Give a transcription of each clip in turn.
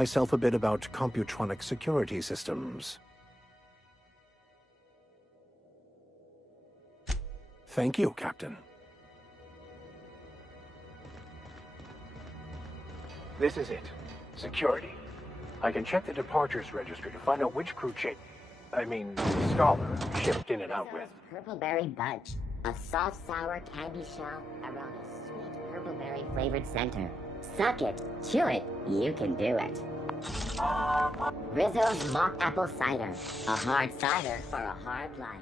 Myself a bit about computronic security systems. Thank you, Captain. This is it. Security. I can check the departures registry to find out which crew scholar shipped in and out with. Purpleberry Bunch. A soft, sour candy shell around a sweet purpleberry flavored center. Suck it, chew it, you can do it. Rizzo's Mock Apple Cider. A hard cider for a hard life.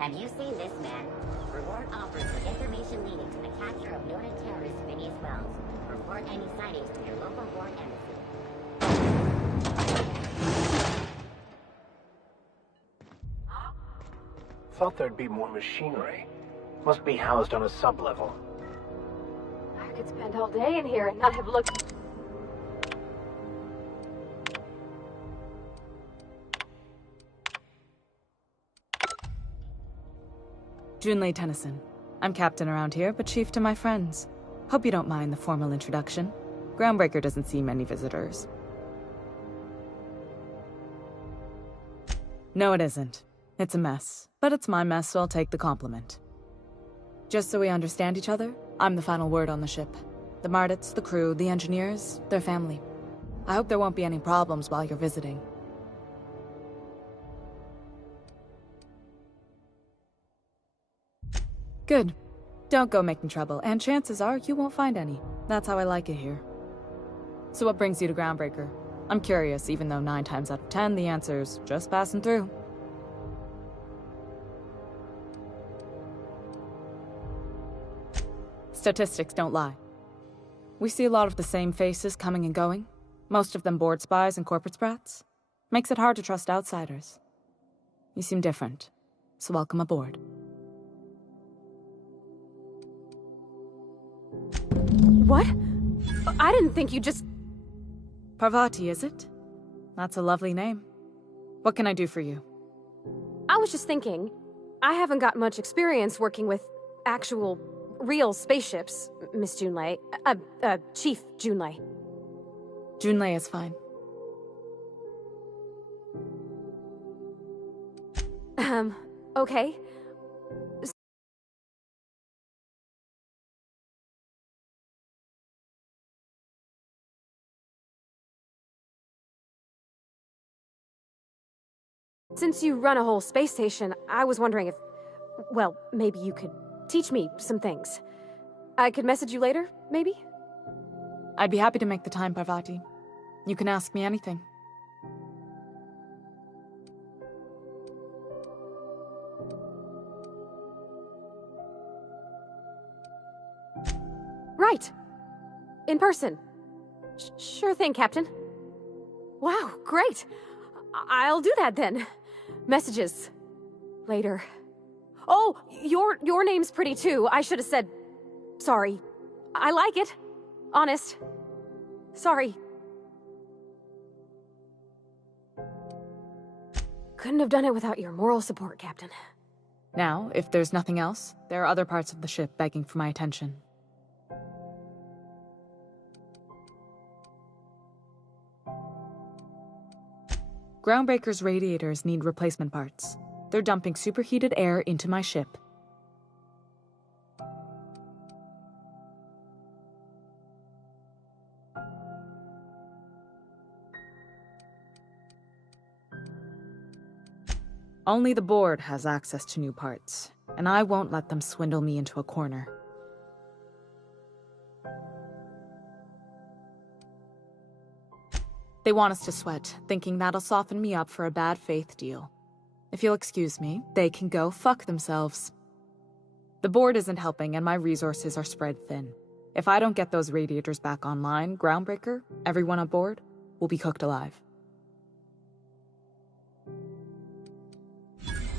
Have you seen this man? Reward offered for information leading to the capture of noted terrorist Phineas Wells. Report any sightings to your local board embassy. Thought there'd be more machinery. Must be housed on a sub-level. I could spend all day in here and not have looked... Junlei Tennyson. I'm captain around here, but chief to my friends. Hope you don't mind the formal introduction. Groundbreaker doesn't see many visitors. No, it isn't. It's a mess. But it's my mess, so I'll take the compliment. Just so we understand each other, I'm the final word on the ship. The Mardits, the crew, the engineers, their family. I hope there won't be any problems while you're visiting. Good. Don't go making trouble, and chances are you won't find any. That's how I like it here. So what brings you to Groundbreaker? I'm curious, even though 9 times out of 10 the answer's just passing through. Statistics don't lie. We see a lot of the same faces coming and going, most of them board spies and corporate sprats. Makes it hard to trust outsiders. You seem different, so welcome aboard. What? I didn't think you just... Parvati, is it? That's a lovely name. What can I do for you? I was just thinking, I haven't got much experience working with actual, real spaceships, Miss Junlei. Chief Junlei. Junlei is fine. Okay. Since you run a whole space station, I was wondering if... Well, maybe you could teach me some things. I could message you later, maybe? I'd be happy to make the time, Parvati. You can ask me anything. Right. In person. Sure thing, Captain. Wow, great. I'll do that then. Messages. Later. Oh, your name's pretty too. I should have said... Sorry. I like it. Honest. Sorry. Couldn't have done it without your moral support, Captain. Now, if there's nothing else, there are other parts of the ship begging for my attention. Groundbreaker's radiators need replacement parts. They're dumping superheated air into my ship. Only the board has access to new parts, and I won't let them swindle me into a corner. They want us to sweat, thinking that'll soften me up for a bad faith deal. If you'll excuse me, they can go fuck themselves. The board isn't helping and my resources are spread thin. If I don't get those radiators back online, Groundbreaker, everyone on board, will be cooked alive.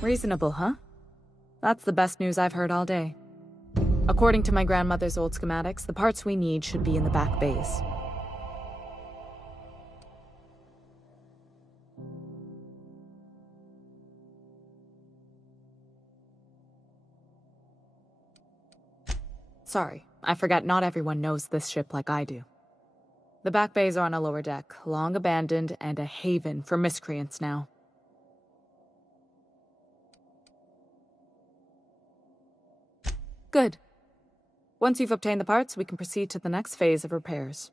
Reasonable, huh? That's the best news I've heard all day. According to my grandmother's old schematics, the parts we need should be in the back bays. Sorry, I forgot not everyone knows this ship like I do. The back bays are on a lower deck, long abandoned and a haven for miscreants now. Good. Once you've obtained the parts, we can proceed to the next phase of repairs.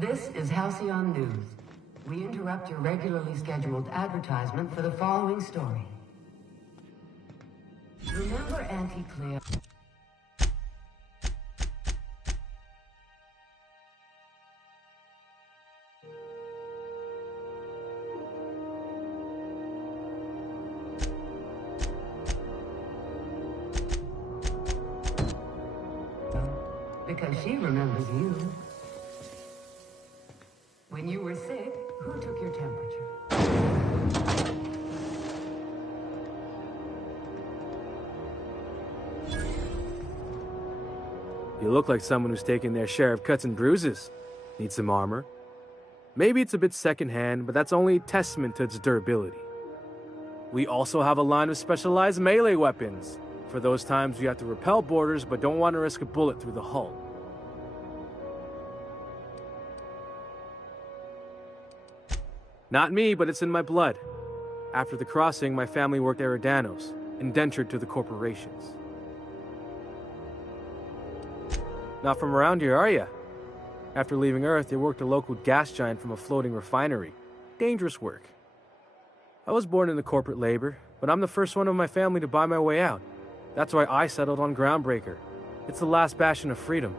This is Halcyon News. We interrupt your regularly scheduled advertisement for the following story. Remember Auntie Claire? Because she remembers you. When you were sick, who took your temperature? You look like someone who's taken their share of cuts and bruises. Need some armor? Maybe it's a bit secondhand, but that's only a testament to its durability. We also have a line of specialized melee weapons, for those times you have to repel boarders but don't want to risk a bullet through the hull. Not me, but it's in my blood. After the crossing, my family worked Eridanos, indentured to the corporations. Not from around here, are ya? After leaving Earth, you worked a local gas giant from a floating refinery. Dangerous work. I was born into corporate labor, but I'm the first one of my family to buy my way out. That's why I settled on Groundbreaker. It's the last bastion of freedom.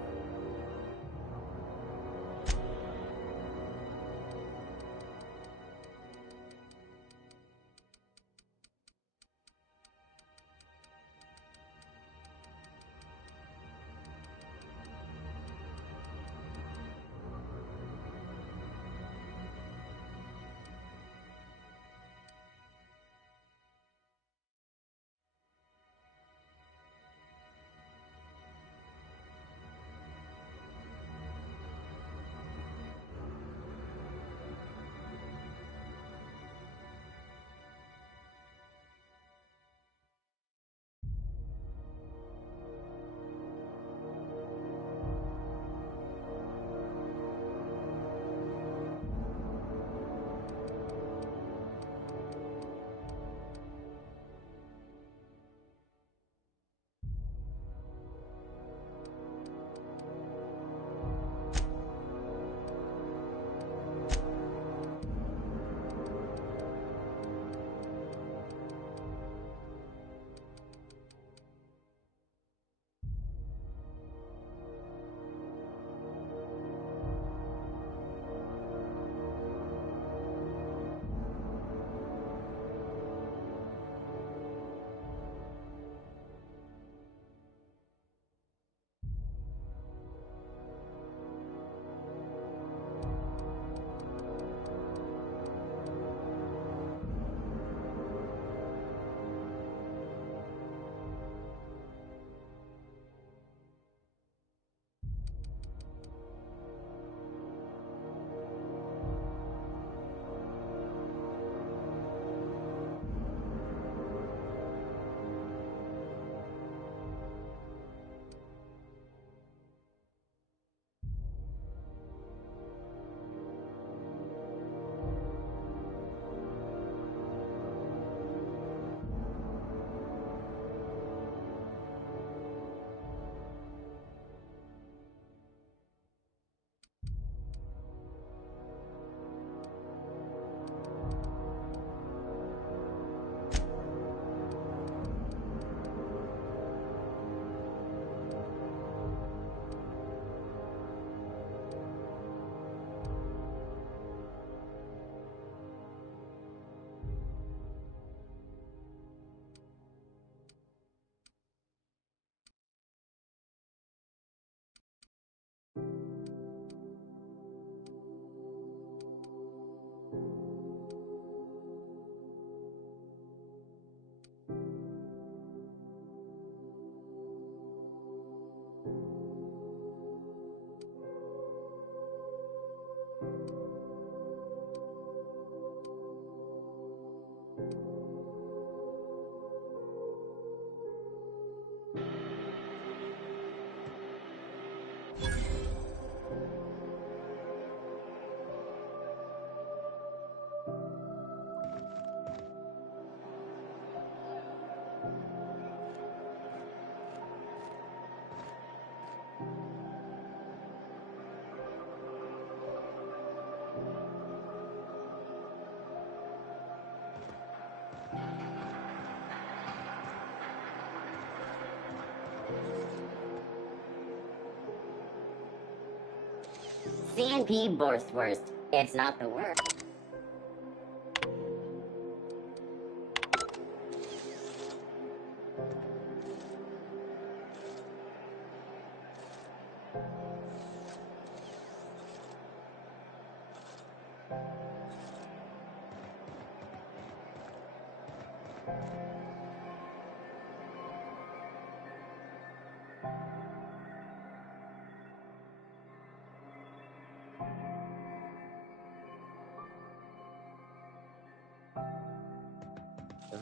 CNP Borstwurst. It's not the worst.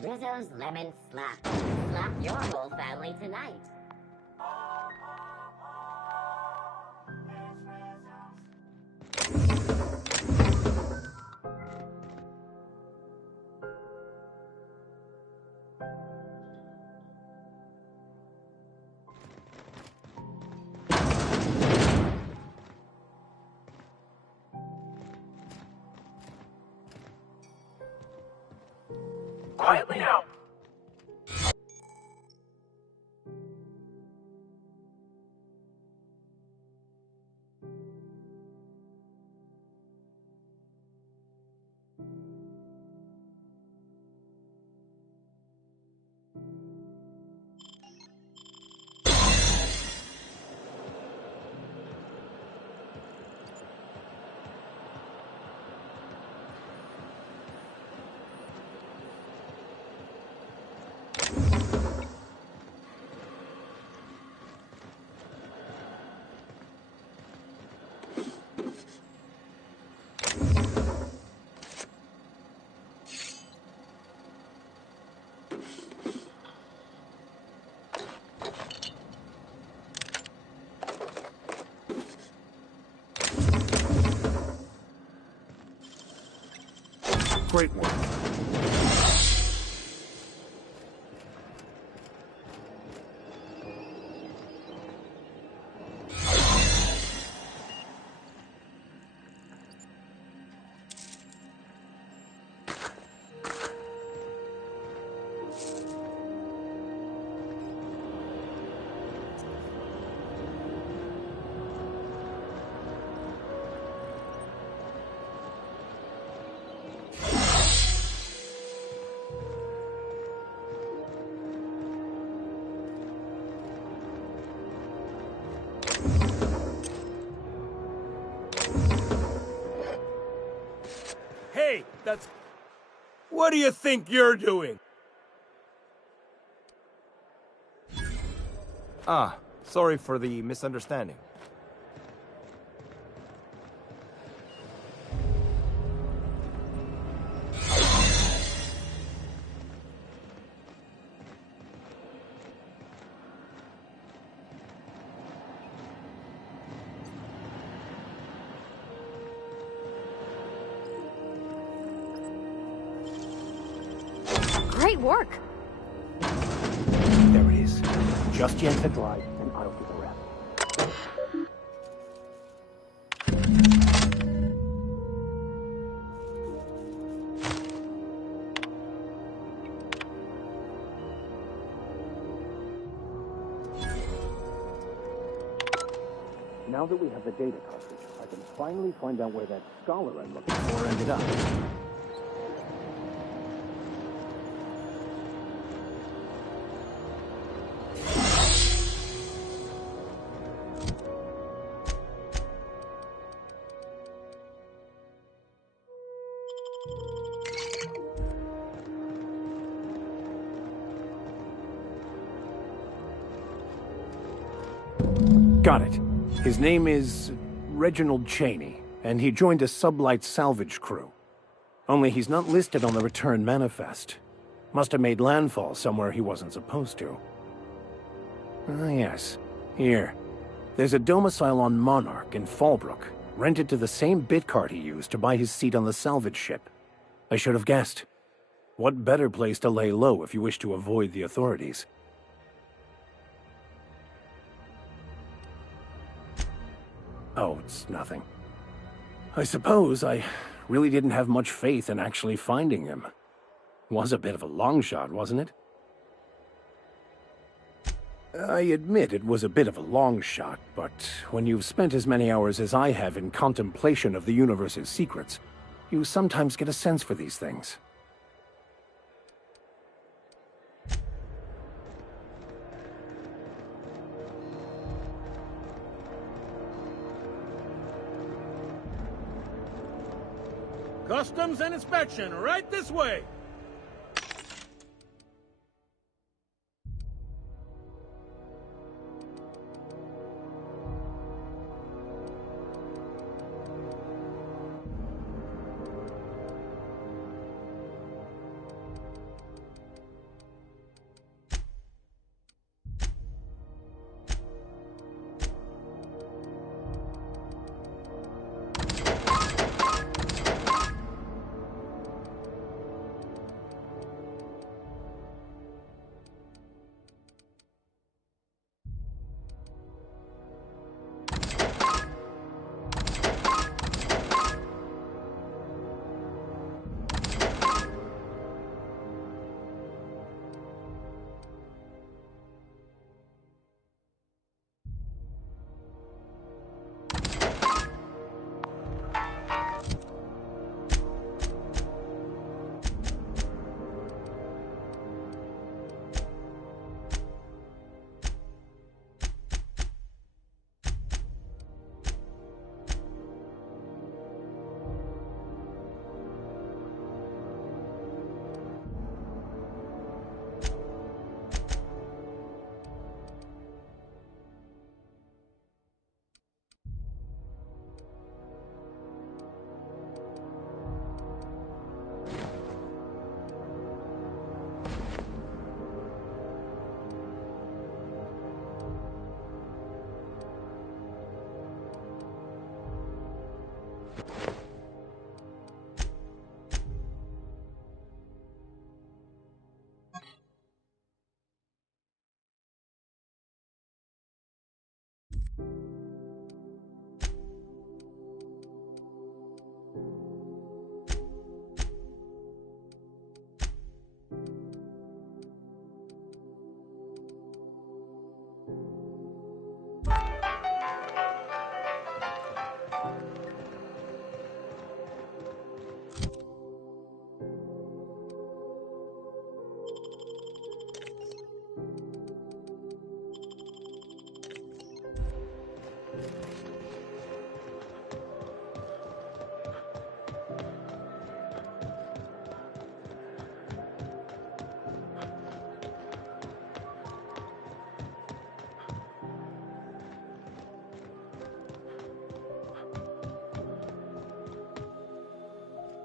Rizzo's Lemon Slap. Slap your whole family tonight. Quietly now. Great work. Hey, that's... What do you think you're doing? Ah, sorry for the misunderstanding. Great work! There it is. Just yank the drive, and I'll do the rest. Now that we have the data cartridge, I can finally find out where that scholar I'm looking for ended up. Got it. His name is Reginald Cheney, and he joined a sublight salvage crew. Only he's not listed on the return manifest. Must have made landfall somewhere he wasn't supposed to. Ah, yes. Here. There's a domicile on Monarch in Fallbrook, rented to the same bit card he used to buy his seat on the salvage ship. I should have guessed. What better place to lay low if you wish to avoid the authorities? Oh, it's nothing. I suppose I really didn't have much faith in actually finding him. Was a bit of a long shot, wasn't it? I admit it was a bit of a long shot, but when you've spent as many hours as I have in contemplation of the universe's secrets, you sometimes get a sense for these things. Customs and inspection, right this way!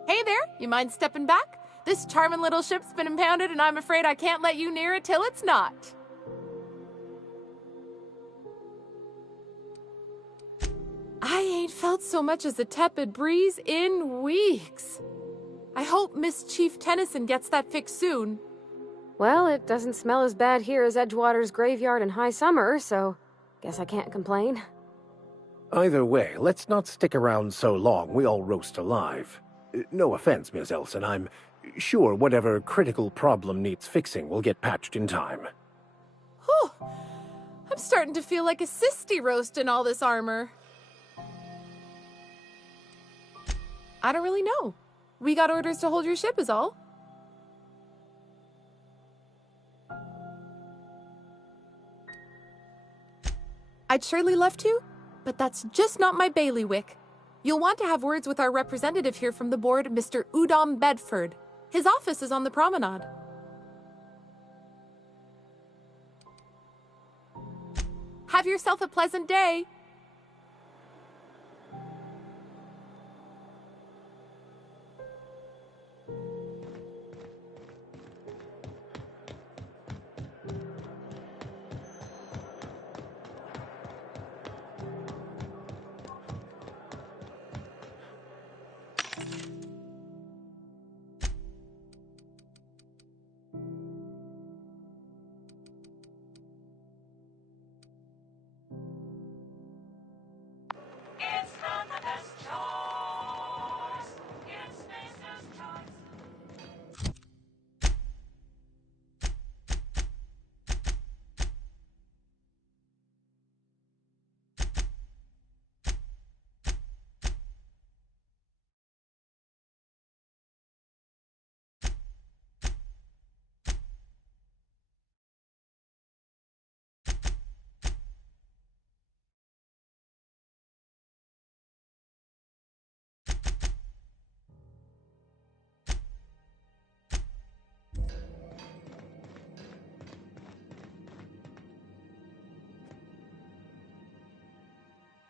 Hey there, you mind stepping back? This charming little ship's been impounded and I'm afraid I can't let you near it till it's not. I ain't felt so much as a tepid breeze in weeks. I hope Miss Chief Tennyson gets that fixed soon. Well, it doesn't smell as bad here as Edgewater's graveyard in high summer, so guess I can't complain. Either way, let's not stick around so long we all roast alive. No offense, Miss Elson, I'm sure whatever critical problem needs fixing will get patched in time. Whew. I'm starting to feel like a sisty roast in all this armor. I don't really know. We got orders to hold your ship is all. I'd surely love to, but that's just not my bailiwick. You'll want to have words with our representative here from the board, Mr. Udom Bedford. His office is on the promenade. Have yourself a pleasant day.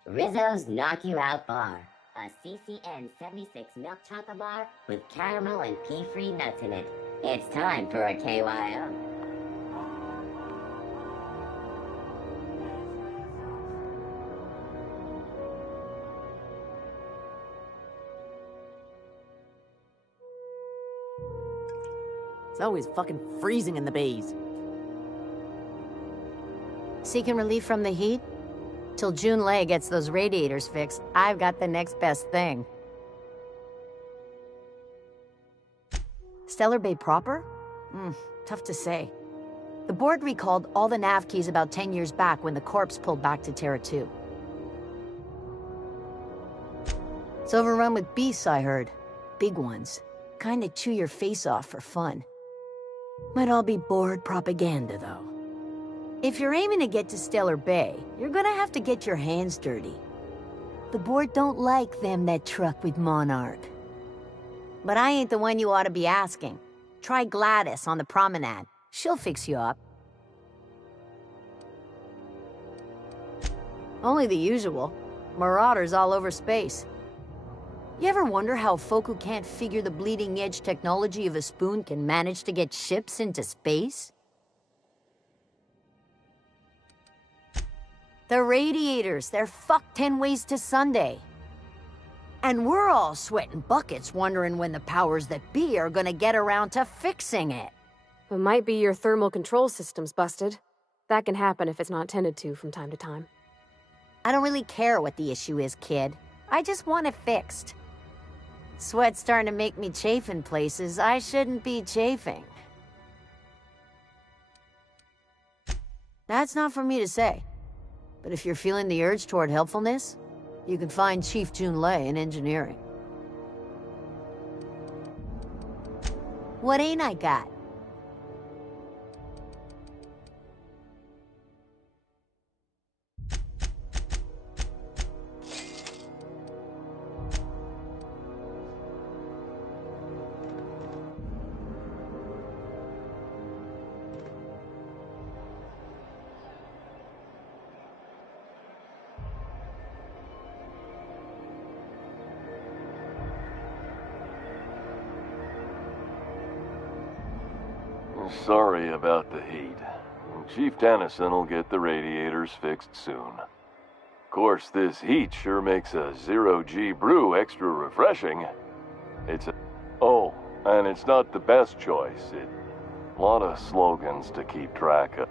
Rizzo's Knock You Out Bar. A CCN 76 milk chocolate bar with caramel and pea-free nuts in it. It's time for a KYO. It's always fucking freezing in the bays. Seeking relief from the heat? Till June Lay gets those radiators fixed, I've got the next best thing. Stellar Bay proper? Tough to say. The board recalled all the nav keys about 10 years back when the corpse pulled back to Terra 2. It's overrun with beasts, I heard. Big ones. Kinda chew your face off for fun. Might all be board propaganda, though. If you're aiming to get to Stellar Bay, you're gonna have to get your hands dirty. The board don't like them that truck with Monarch. But I ain't the one you ought to be asking. Try Gladys on the promenade. She'll fix you up. Only the usual. Marauders all over space. You ever wonder how folk who can't figure the bleeding edge technology of a spoon can manage to get ships into space? The radiators, they're fucked 10 ways to Sunday. And we're all sweating buckets wondering when the powers that be are gonna get around to fixing it. It might be your thermal control system's busted. That can happen if it's not tended to from time to time. I don't really care what the issue is, kid. I just want it fixed. Sweat's starting to make me chafe in places I shouldn't be chafing. That's not for me to say. But if you're feeling the urge toward helpfulness, you can find Chief Junlei in engineering. What ain't I got? Sorry about the heat. Chief Tennyson will get the radiators fixed soon. Of course, this heat sure makes a zero-G brew extra refreshing. Oh, and it's not the best choice. A lot of slogans to keep track of.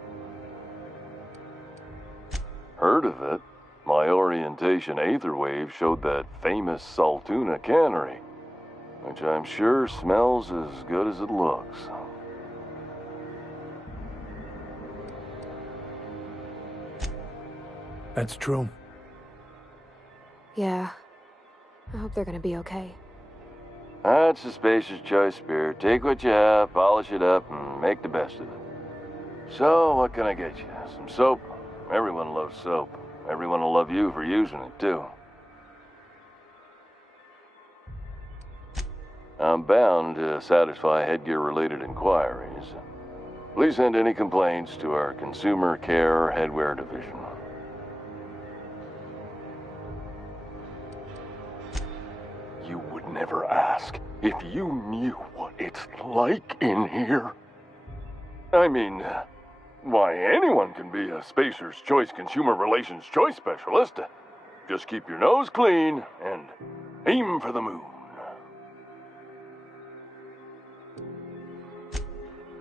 Heard of it? My orientation Aetherwave showed that famous Saltuna cannery, which I'm sure smells as good as it looks. That's true. Yeah. I hope they're gonna be okay. That's a Spacer's Choice beer. Take what you have, polish it up, and make the best of it. So, what can I get you? Some soap? Everyone loves soap. Everyone will love you for using it, too. I'm bound to satisfy headgear-related inquiries. Please send any complaints to our Consumer Care Headwear Division. You would never ask if you knew what it's like in here. I mean, why, anyone can be a Spacer's Choice Consumer Relations Choice Specialist. Just keep your nose clean and aim for the moon.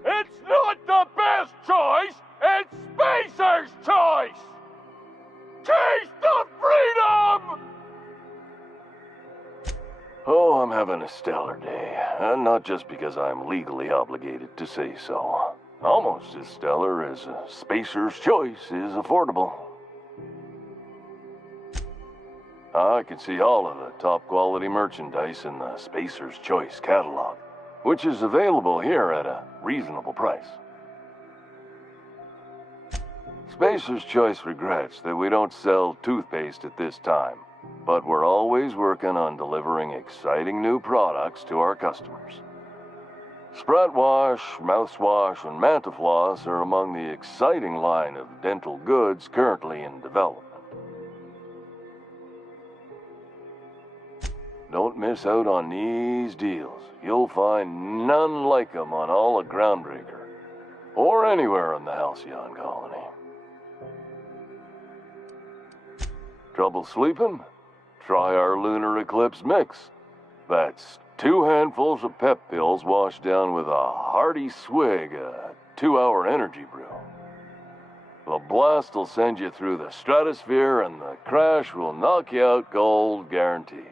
It's not the best choice, it's Spacer's Choice! Taste the freedom! Oh, I'm having a stellar day. And not just because I'm legally obligated to say so. Almost as stellar as a Spacer's Choice is affordable. I can see all of the top quality merchandise in the Spacer's Choice catalog, which is available here at a reasonable price. Spacer's Choice regrets that we don't sell toothpaste at this time, but we're always working on delivering exciting new products to our customers. Sprout Wash, Mouthwash, and Mantafloss are among the exciting line of dental goods currently in development. Don't miss out on these deals. You'll find none like them on all of Groundbreaker, or anywhere in the Halcyon colony. Trouble sleeping? Try our Lunar Eclipse Mix. That's 2 handfuls of pep pills washed down with a hearty swig of 2-hour energy brew. The blast will send you through the stratosphere, and the crash will knock you out cold, guaranteed.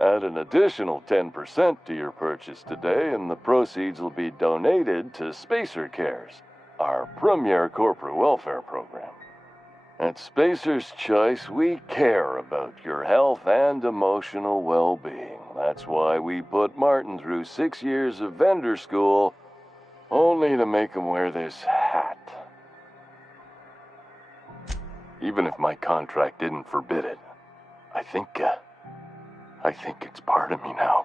Add an additional 10% to your purchase today, and the proceeds will be donated to Spacer Cares, our premier corporate welfare program. At Spacer's Choice, we care about your health and emotional well-being. That's why we put Martin through 6 years of vendor school, only to make him wear this hat. Even if my contract didn't forbid it, I think it's part of me now.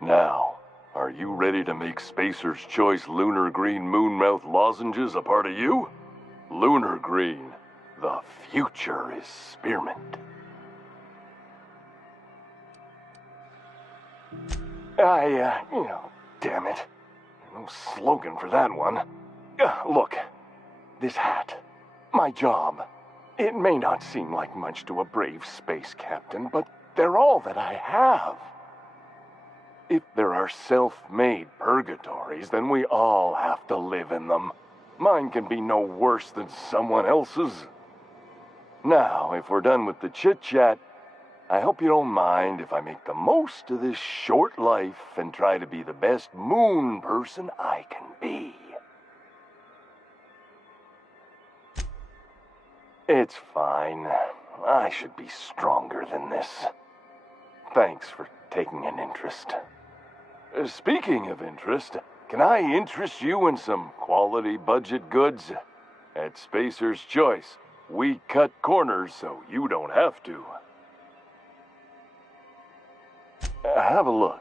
Now, are you ready to make Spacer's Choice Lunar Green Moonmouth lozenges a part of you? Lunar Green. The future is spearmint. Damn it. No slogan for that one. Look, this hat, my job, It may not seem like much to a brave space captain, but they're all that I have. If there are self-made purgatories, then we all have to live in them. Mine can be no worse than someone else's. Now, if we're done with the chit-chat, I hope you don't mind if I make the most of this short life and try to be the best moon person I can be. It's fine. I should be stronger than this. Thanks for taking an interest. Speaking of interest, can I interest you in some quality budget goods? At Spacer's Choice, we cut corners so you don't have to. Have a look.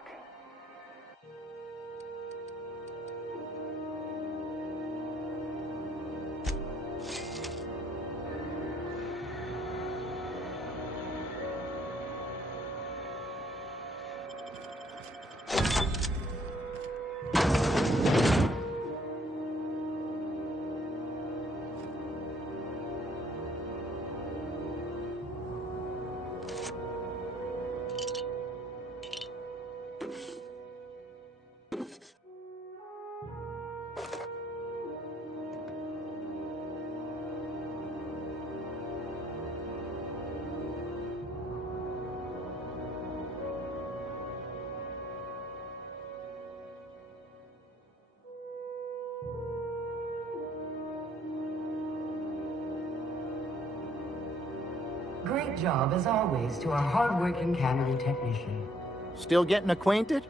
Great job, as always, to our hard-working camera technician. Still getting acquainted?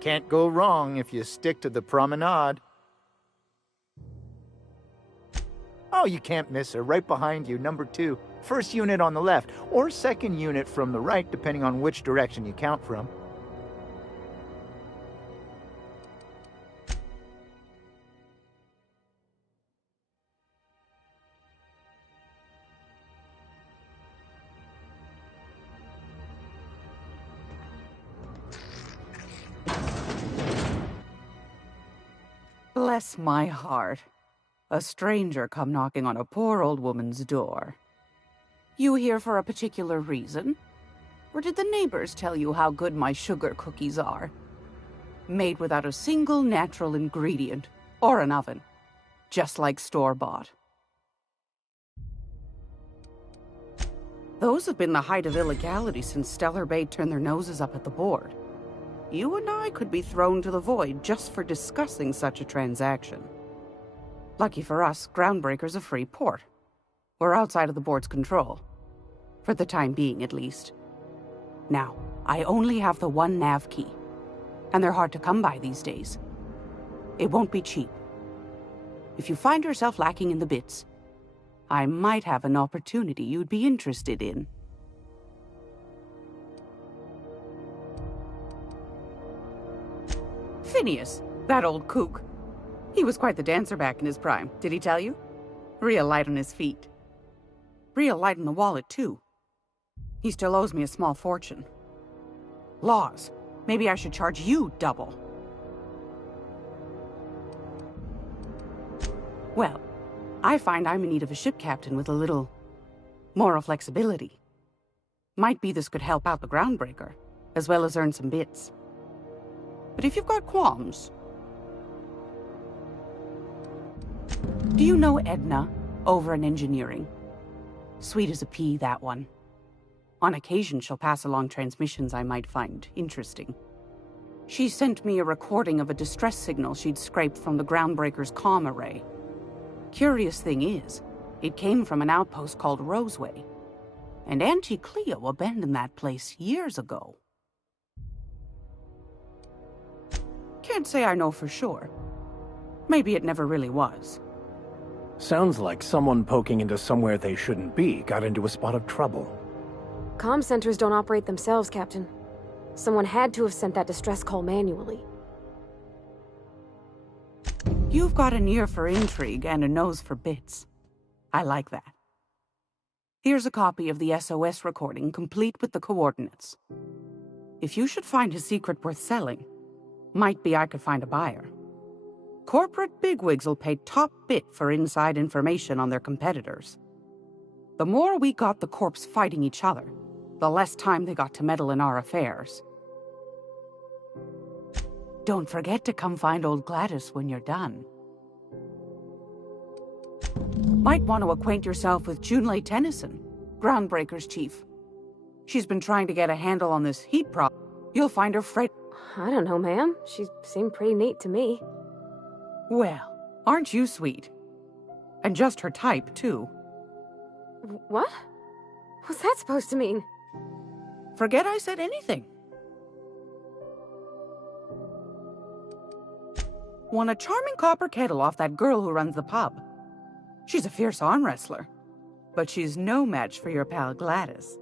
Can't go wrong if you stick to the promenade. Oh, you can't miss her. Right behind you, number 2. First unit on the left, or second unit from the right, depending on which direction you count from. Bless my heart. A stranger come knocking on a poor old woman's door. You here for a particular reason? Or did the neighbors tell you how good my sugar cookies are? Made without a single natural ingredient, or an oven. Just like store-bought. Those have been the height of illegality since Stellar Bay turned their noses up at the board. You and I could be thrown to the void just for discussing such a transaction. Lucky for us, Groundbreaker's a free port. We're outside of the board's control. For the time being, at least. Now, I only have the one nav key. And they're hard to come by these days. It won't be cheap. If you find yourself lacking in the bits, I might have an opportunity you'd be interested in. Phineas, that old kook. He was quite the dancer back in his prime, did he tell you? Real light on his feet. Real light in the wallet, too. He still owes me a small fortune. Laws. Maybe I should charge you double. Well, I find I'm in need of a ship captain with a little moral flexibility. Might be this could help out the Groundbreaker, as well as earn some bits. But if you've got qualms... Do you know Edna, over in engineering? Sweet as a pea, that one. On occasion, she'll pass along transmissions I might find interesting. She sent me a recording of a distress signal she'd scraped from the Groundbreaker's comm array. Curious thing is, it came from an outpost called Roseway. And Auntie Cleo abandoned that place years ago. Can't say I know for sure. Maybe it never really was. Sounds like someone poking into somewhere they shouldn't be got into a spot of trouble. Comm centers don't operate themselves, Captain. Someone had to have sent that distress call manually. You've got an ear for intrigue and a nose for bits. I like that. Here's a copy of the SOS recording, complete with the coordinates. If you should find his secret worth selling, might be I could find a buyer. Corporate bigwigs will pay top bit for inside information on their competitors. The more we got the corps fighting each other, the less time they got to meddle in our affairs. Don't forget to come find old Gladys when you're done. Might want to acquaint yourself with Junlei Tennyson, Groundbreaker's chief. She's been trying to get a handle on this heat problem. You'll find her I don't know, ma'am. She seemed pretty neat to me. Well, aren't you sweet? And just her type, too. What? What's that supposed to mean? Forget I said anything. Won a charming copper kettle off that girl who runs the pub. She's a fierce arm wrestler, but she's no match for your pal Gladys.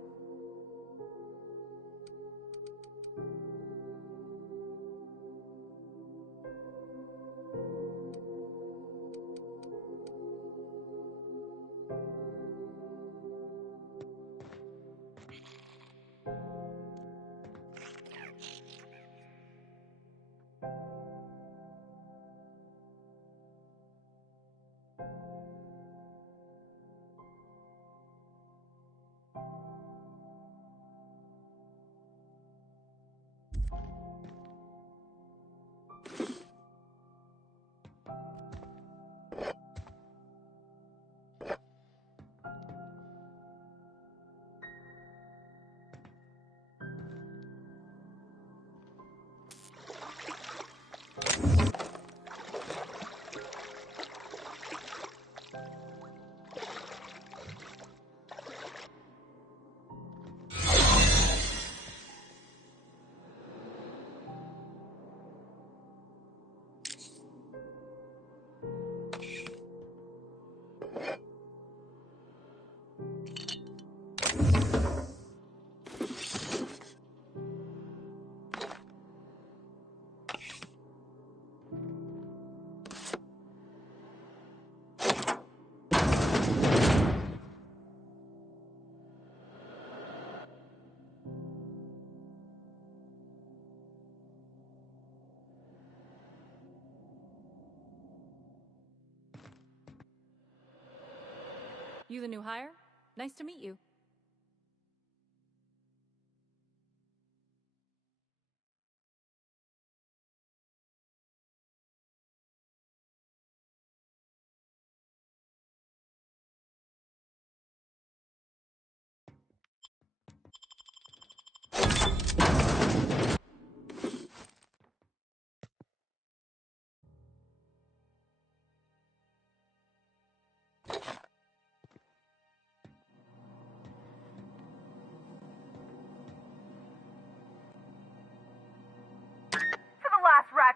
You the new hire? Nice to meet you.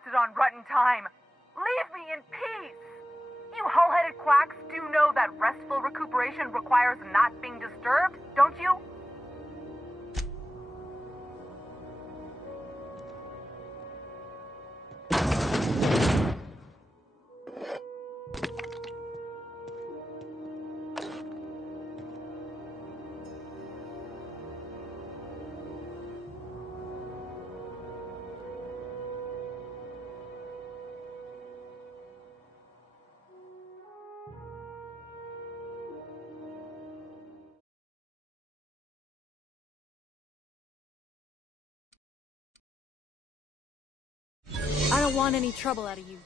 On rotten time. Leave me in peace. You hull-headed quacks do know that restful recuperation requires not being disturbed, don't you? I don't want any trouble out of you.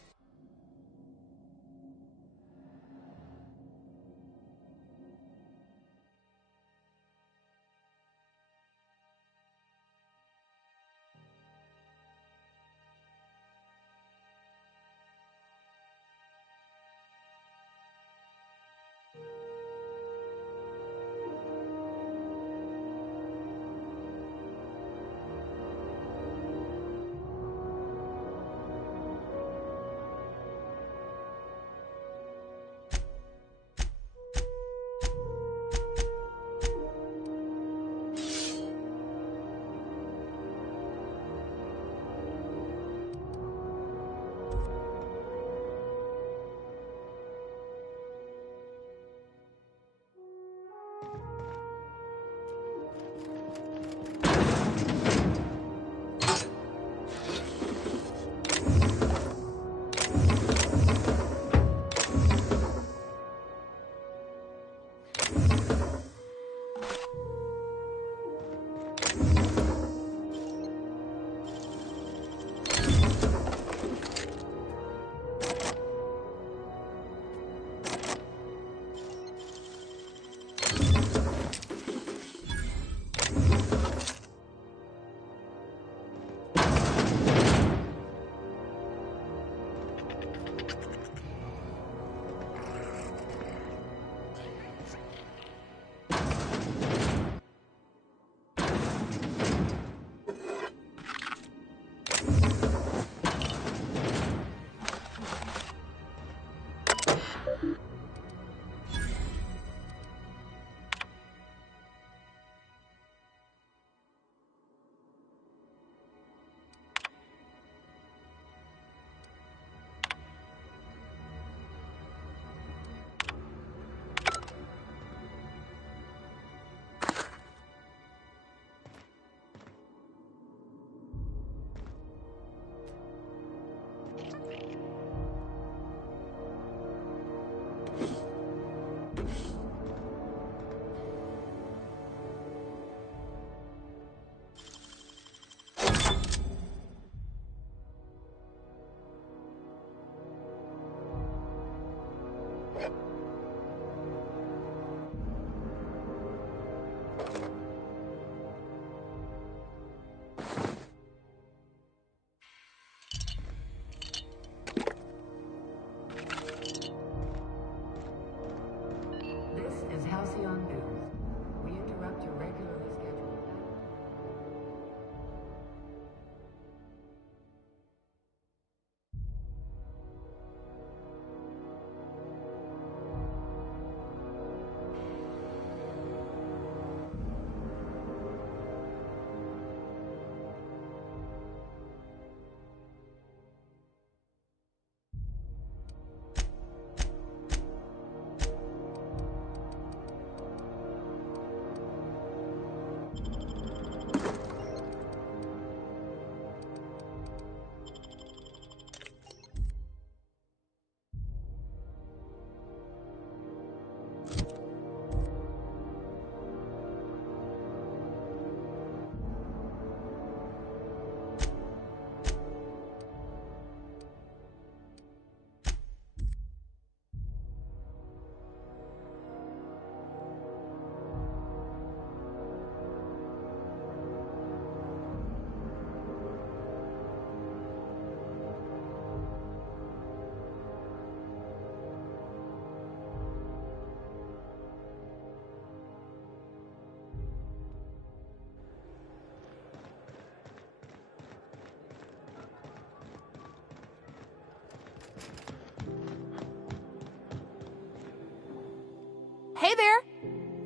Hey there!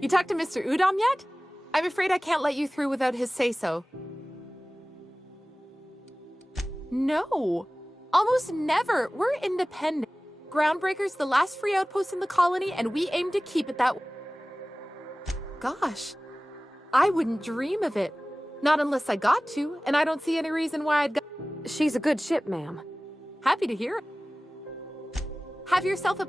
You talked to Mr. Udom yet? I'm afraid I can't let you through without his say-so. No. Almost never. We're independent. Groundbreaker's the last free outpost in the colony, and we aim to keep it that way. Gosh. I wouldn't dream of it. Not unless I got to, and I don't see any reason why I'd go. She's a good ship, ma'am. Happy to hear it. Have yourself a...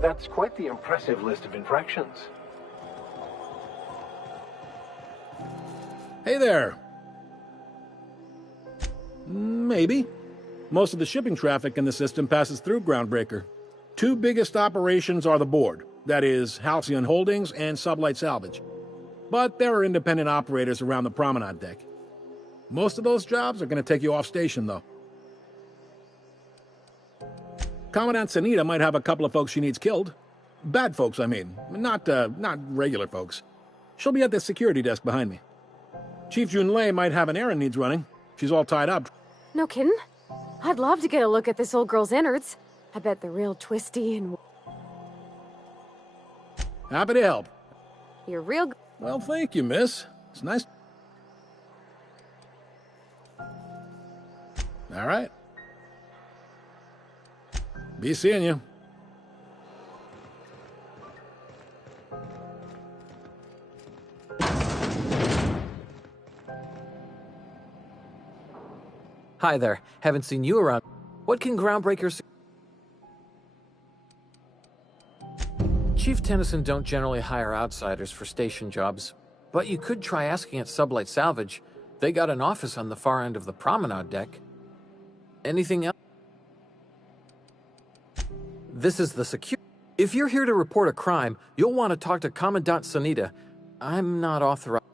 That's quite the impressive list of infractions. Hey there. Maybe. Most of the shipping traffic in the system passes through Groundbreaker. Two biggest operations are the board, that is, Halcyon Holdings and Sublight Salvage. But there are independent operators around the promenade deck. Most of those jobs are going to take you off station, though. Commandant Sanita might have a couple of folks she needs killed. Bad folks, I mean. Not regular folks. She'll be at the security desk behind me. Chief Junlei might have an errand needs running. She's all tied up. No kidding? I'd love to get a look at this old girl's innards. I bet they're real twisty and... Happy to help. You're real... Well, thank you, miss. It's nice... All right. Be seeing you. Hi there. Haven't seen you around. What can Groundbreakers... Chief Tennyson don't generally hire outsiders for station jobs, but you could try asking at Sublight Salvage. They got an office on the far end of the promenade deck. Anything else? This is the security. If you're here to report a crime, you'll want to talk to Commandant Sanita. I'm not authorized.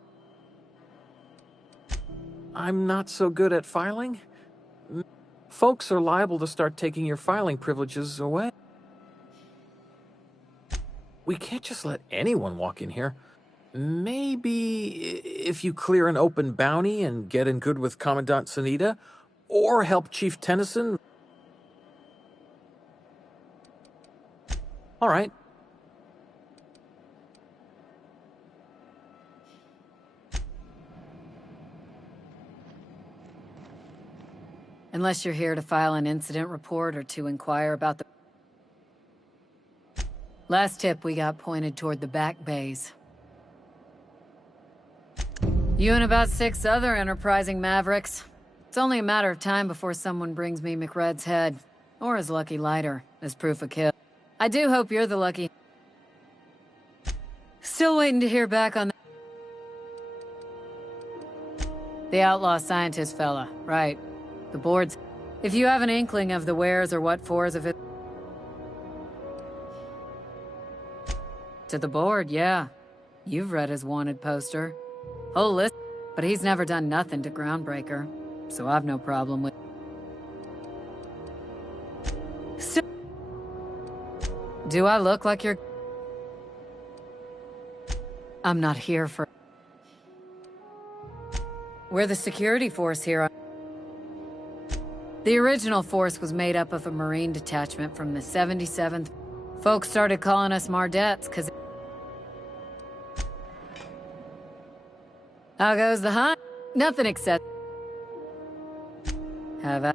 I'm not so good at filing. Folks are liable to start taking your filing privileges away. We can't just let anyone walk in here. Maybe if you clear an open bounty and get in good with Commandant Sanita, or help Chief Tennyson. All right. Unless you're here to file an incident report or to inquire about the... Last tip we got pointed toward the back bays. You and about 6 other enterprising mavericks. It's only a matter of time before someone brings me McRed's head, or his lucky lighter, as proof of kill. I do hope you're the lucky... Still waiting to hear back on the outlaw scientist fella, right. The boards. If you have an inkling of the wheres or what-fors of it... To the board, yeah. You've read his wanted poster. Whole list, but he's never done nothing to Groundbreaker, so I've no problem with... Still... Do I look like you're... I'm not here for... We're the security force here. The original force was made up of a Marine detachment from the 77th. Folks started calling us Mardettes, because... How goes the hunt? Nothing except... Have I...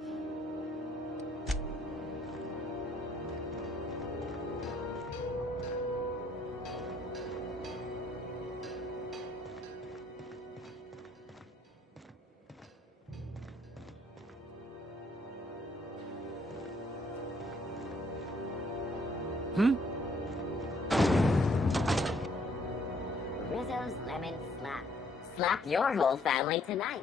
Rizzo's Lemon Slap. Slap your whole family tonight.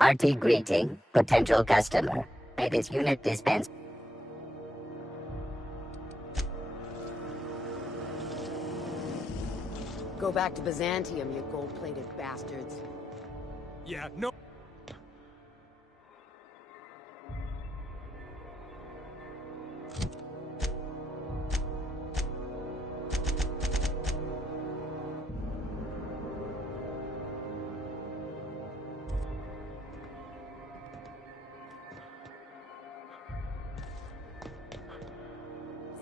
RT greeting, potential customer. May this unit dispense? Go back to Byzantium, you gold-plated bastards. Yeah, no.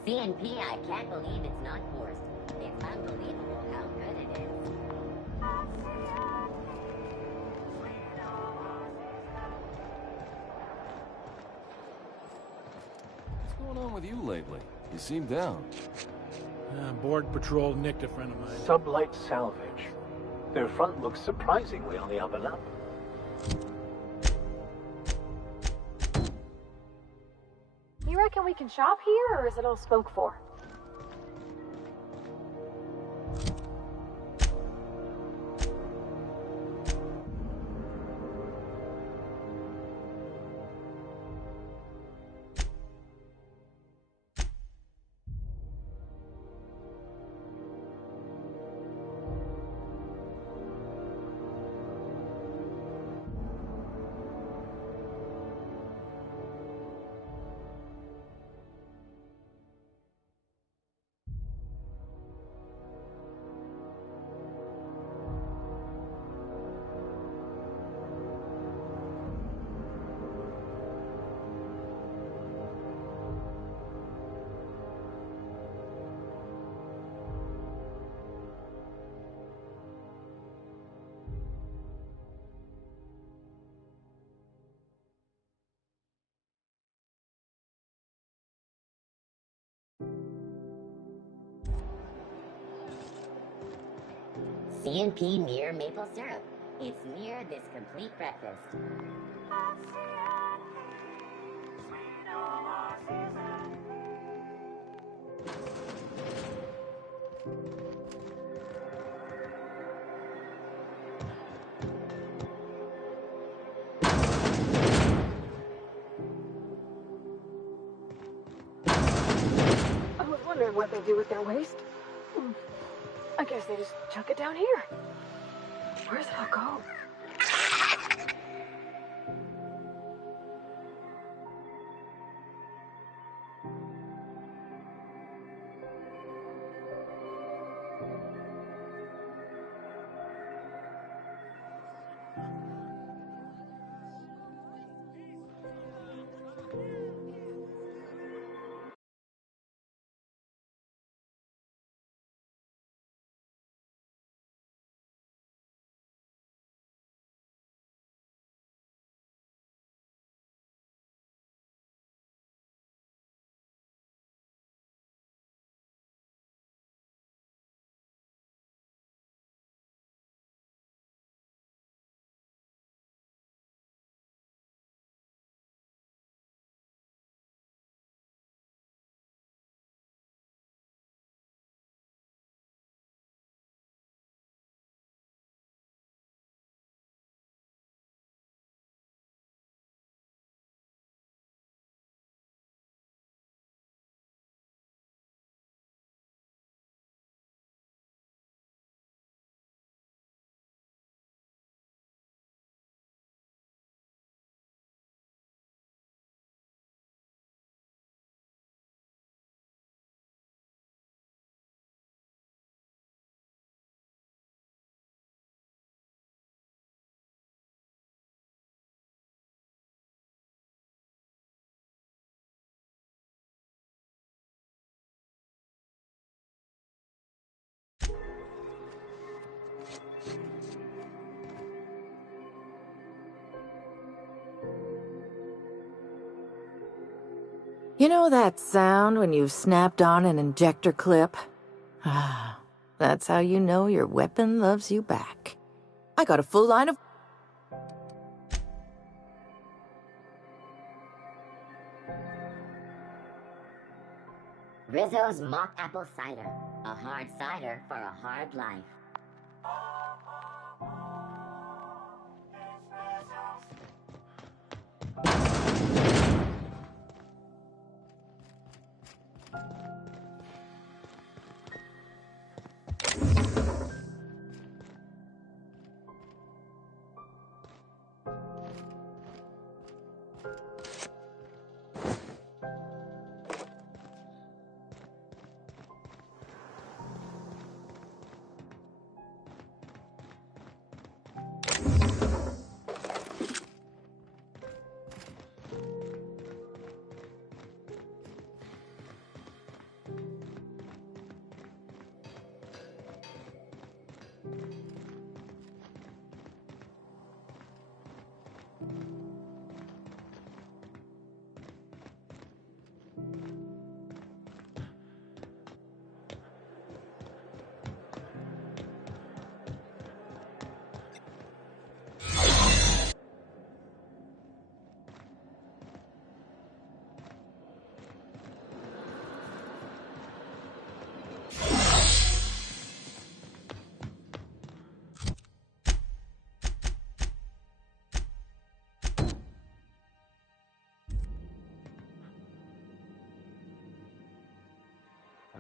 CNP, I can't believe it's not forced. It's unbelievable how good it is. What's going on with you lately? You seem down. Board patrol nicked a friend of mine. Sublight salvage. Their front looks surprisingly on the up and up. You reckon we can shop here, or is it all spoke for? CNP near maple syrup. It's near this complete breakfast. I was wondering what they do with their waste. I guess they just chuck it down here. Where's it all go? You know that sound when you've snapped on an injector clip? Ah, that's how you know your weapon loves you back. I got a full line of... Rizzo's mock apple cider. A hard cider for a hard life.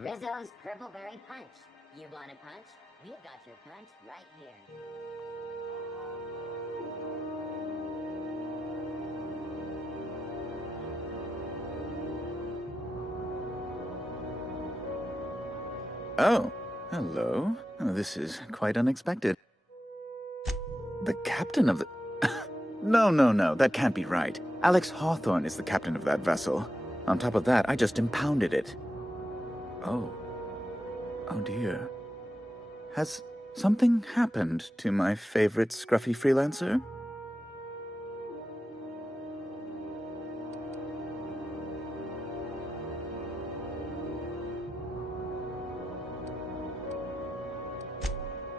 Rizzo's Purpleberry Punch. You want a punch? We've got your punch right here. Oh, hello. Oh, this is quite unexpected. The captain of the... No, that can't be right. Alex Hawthorne is the captain of that vessel. On top of that, I just impounded it. Oh. Oh dear. Has something happened to my favorite scruffy freelancer?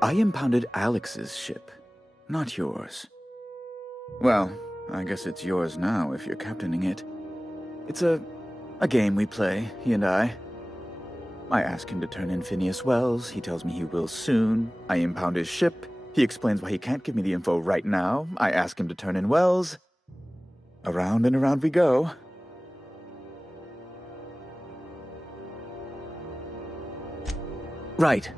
I impounded Alex's ship, not yours. Well, I guess it's yours now if you're captaining it. It's a game we play, he and I. I ask him to turn in Phineas Wells, he tells me he will soon. I impound his ship, he explains why he can't give me the info right now. I ask him to turn in Wells. Around and around we go. Right.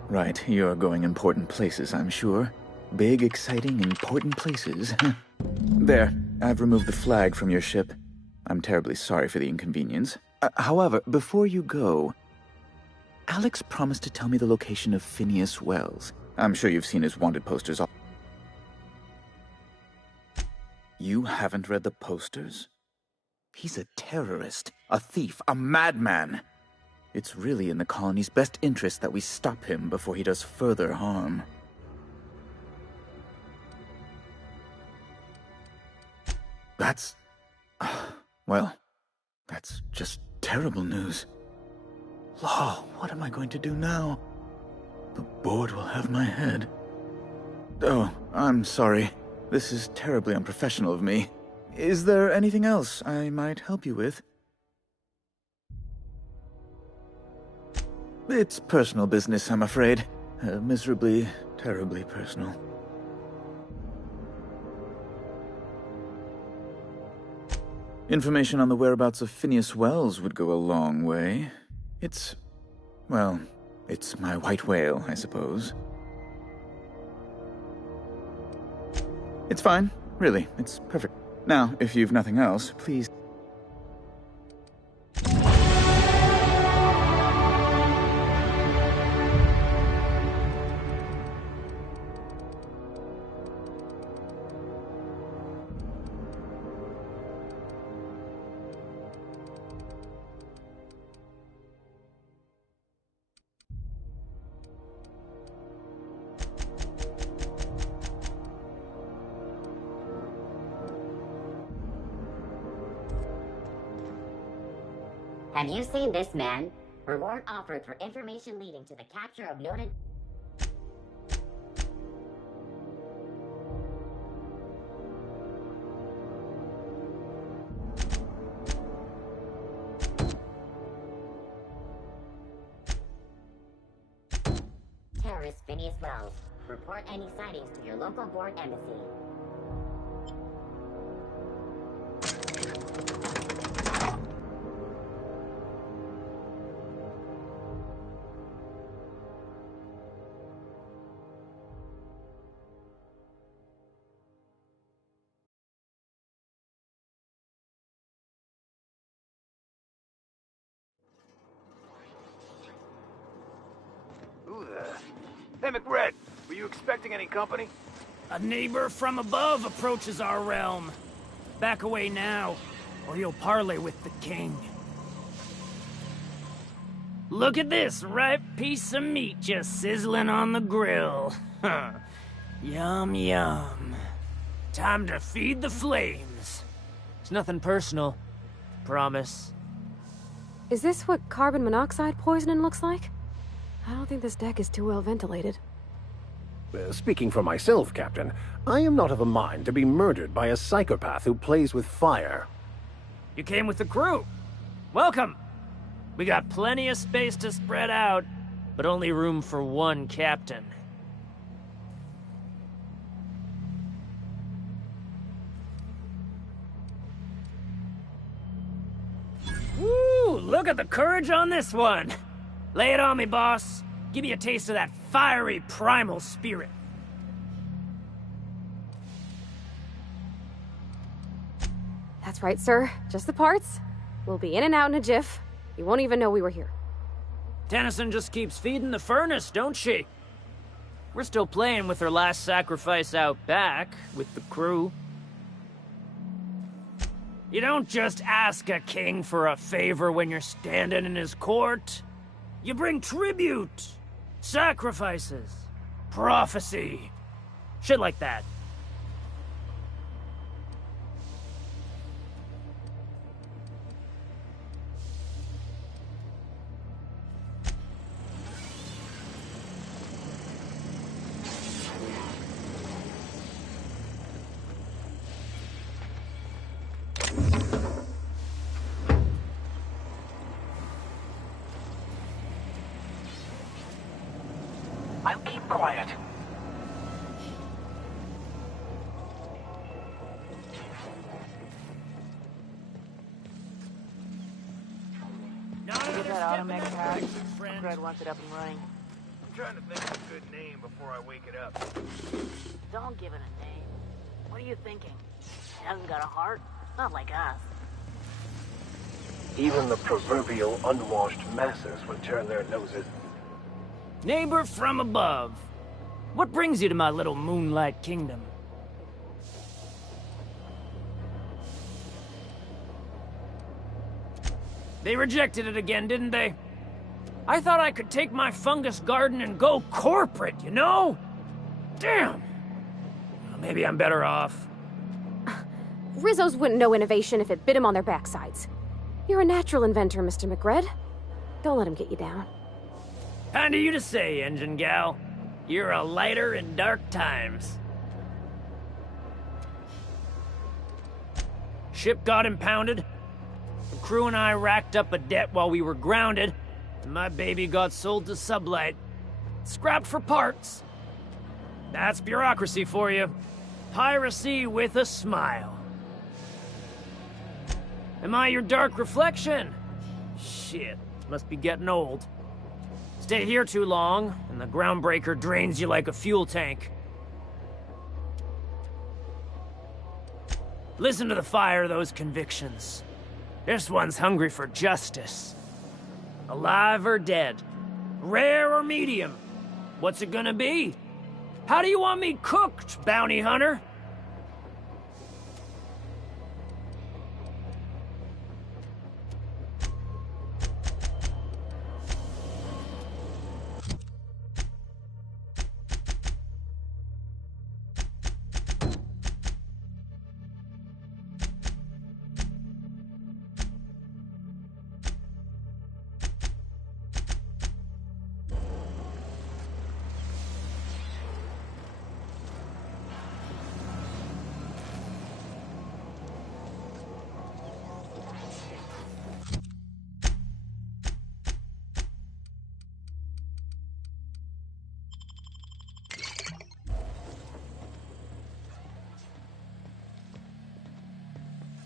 You're going important places, I'm sure. Big, exciting, important places. There, I've removed the flag from your ship. I'm terribly sorry for the inconvenience. However, before you go, Alex promised to tell me the location of Phineas Wells. I'm sure you've seen his wanted posters all... You haven't read the posters? He's a terrorist, a thief, a madman. It's really in the colony's best interest that we stop him before he does further harm. That's... well, that's just terrible news. Law, what am I going to do now? The board will have my head. Oh, I'm sorry. This is terribly unprofessional of me. Is there anything else I might help you with? It's personal business, I'm afraid. Miserably, terribly personal. Information on the whereabouts of Phineas Wells would go a long way. It's my white whale, I suppose. It's fine, really. It's perfect. Now, if you've nothing else, please... Have you seen this man? Reward offered for information leading to the capture of noted... terrorist Phineas Wells. Report any sightings to your local board embassy. Who the... Hey, McRed, were you expecting any company? A neighbor from above approaches our realm. Back away now, or you'll parley with the king. Look at this ripe piece of meat just sizzling on the grill. Yum, yum. Time to feed the flames. It's nothing personal. Promise. Is this what carbon monoxide poisoning looks like? I don't think this deck is too well ventilated. Speaking for myself, Captain, I am not of a mind to be murdered by a psychopath who plays with fire. You came with the crew. Welcome. We got plenty of space to spread out, but only room for one captain. Woo! Look at the courage on this one. Lay it on me, boss. Give me a taste of that fiery primal spirit. That's right, sir. Just the parts. We'll be in and out in a jiff. You won't even know we were here. Tennyson just keeps feeding the furnace, don't she? We're still playing with her last sacrifice out back, with the crew. You don't just ask a king for a favor when you're standing in his court. You bring tribute, sacrifices, prophecy, shit like that. I'll keep quiet. Get that automatic hack. Fred wants it up and running. I'm trying to think of a good name before I wake it up. Don't give it a name. What are you thinking? It hasn't got a heart? Not like us. Even the proverbial unwashed masses would turn their noses. Neighbor from above. What brings you to my little moonlight kingdom? They rejected it again, didn't they? I thought I could take my fungus garden and go corporate, you know? Damn! Well, maybe I'm better off. Rizzos wouldn't know innovation if it bit him on their backsides. You're a natural inventor, Mr. McRed. Don't let him get you down. Kind of you to say, engine gal. You're a lighter in dark times. Ship got impounded. The crew and I racked up a debt while we were grounded, and my baby got sold to Sublight. Scrapped for parts. That's bureaucracy for you. Piracy with a smile. Am I your dark reflection? Shit, must be getting old. Stay here too long, and the groundbreaker drains you like a fuel tank. Listen to the fire of those convictions. This one's hungry for justice. Alive or dead? Rare or medium? What's it gonna be? How do you want me cooked, bounty hunter?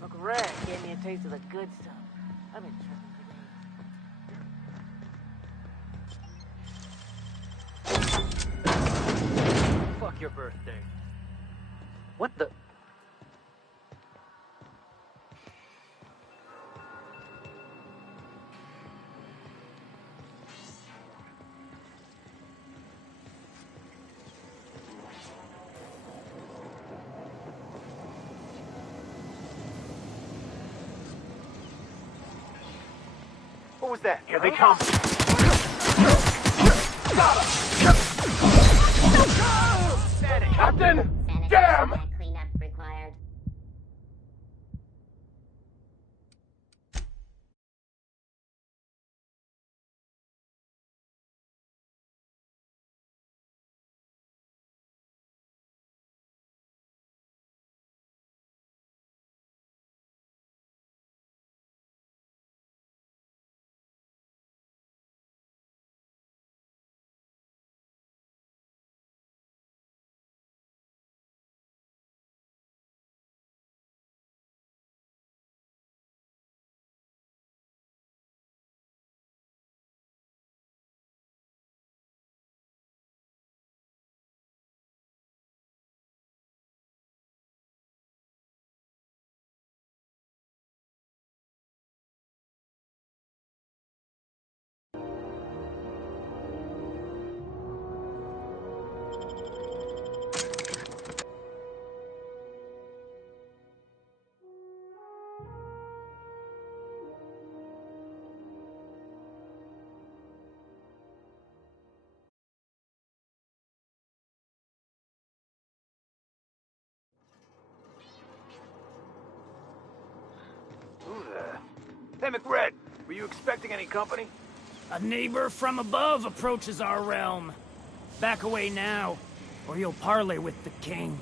McRed gave me a taste of the good stuff. I've been tripping. Fuck your birthday. What the... What was that? Here they come. Captain! Damn! Hey, McRed, were you expecting any company? A neighbor from above approaches our realm. Back away now, or you'll parley with the king.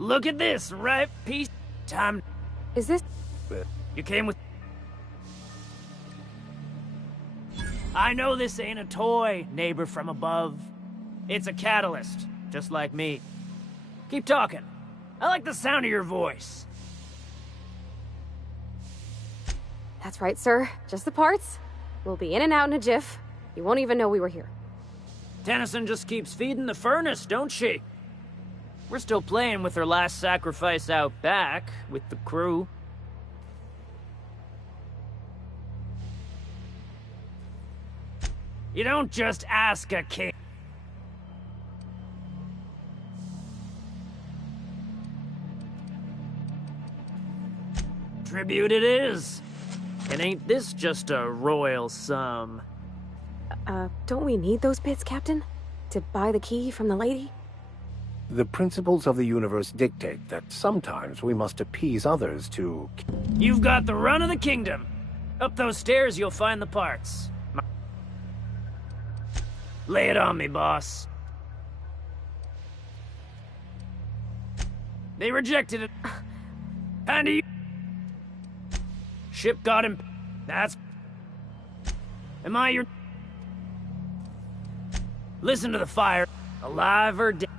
Look at this, ripe piece. Time. Is this... You came with... I know this ain't a toy, neighbor from above. It's a catalyst, just like me. Keep talking. I like the sound of your voice. That's right, sir. Just the parts. We'll be in and out in a jiff. You won't even know we were here. Tennyson just keeps feeding the furnace, don't she? We're still playing with her last sacrifice out back, with the crew. You don't just ask a king. Tribute it is. And ain't this just a royal sum? Don't we need those bits, Captain? To buy the key from the lady? The principles of the universe dictate that sometimes we must appease others to... You've got the run of the kingdom. Up those stairs, you'll find the parts. Lay it on me, boss. They rejected it. Kinda. Ship got him. That's... Am I your... Listen to the fire. Alive or dead.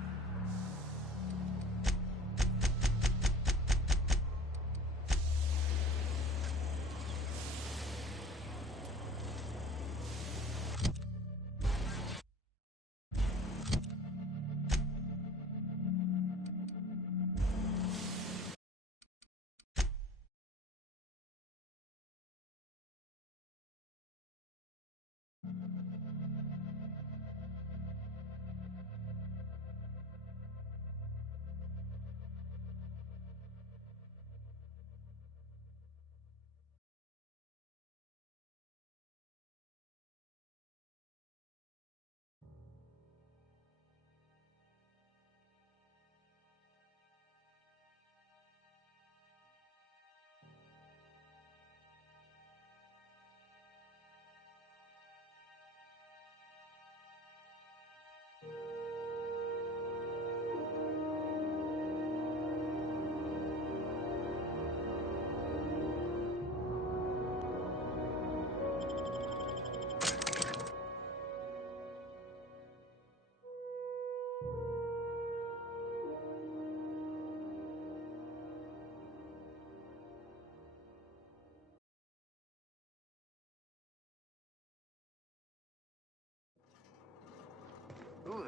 Ooh,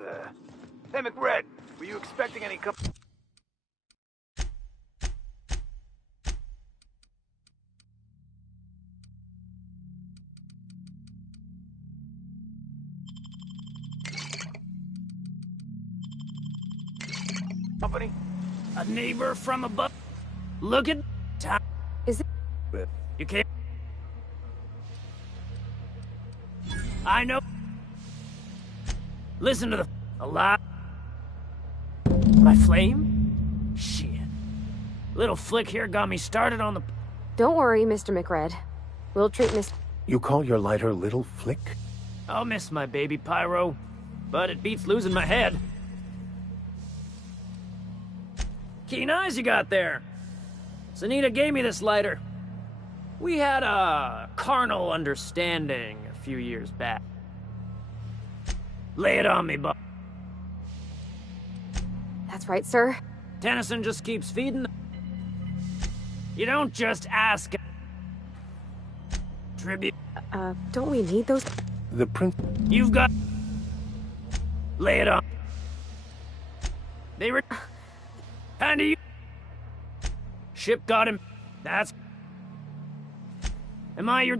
Hey, McRed, were you expecting any company? Company? A neighbor from above? Look at time. Is it? You can't. I know. Listen to the a lot. My flame? Shit. Little flick here got me started on the. Don't worry, Mr. McRed. We'll treat Miss. You call your lighter Little Flick? I'll miss my baby pyro, but it beats losing my head. Keen eyes you got there. Sunita gave me this lighter. We had a carnal understanding a few years back. Lay it on me, bud. That's right, sir. Tennyson just keeps feeding. You don't just ask. Tribute. Don't we need those? The prince. You've got. Lay it on. They were. Kinda you. Ship got him. That's. Am I your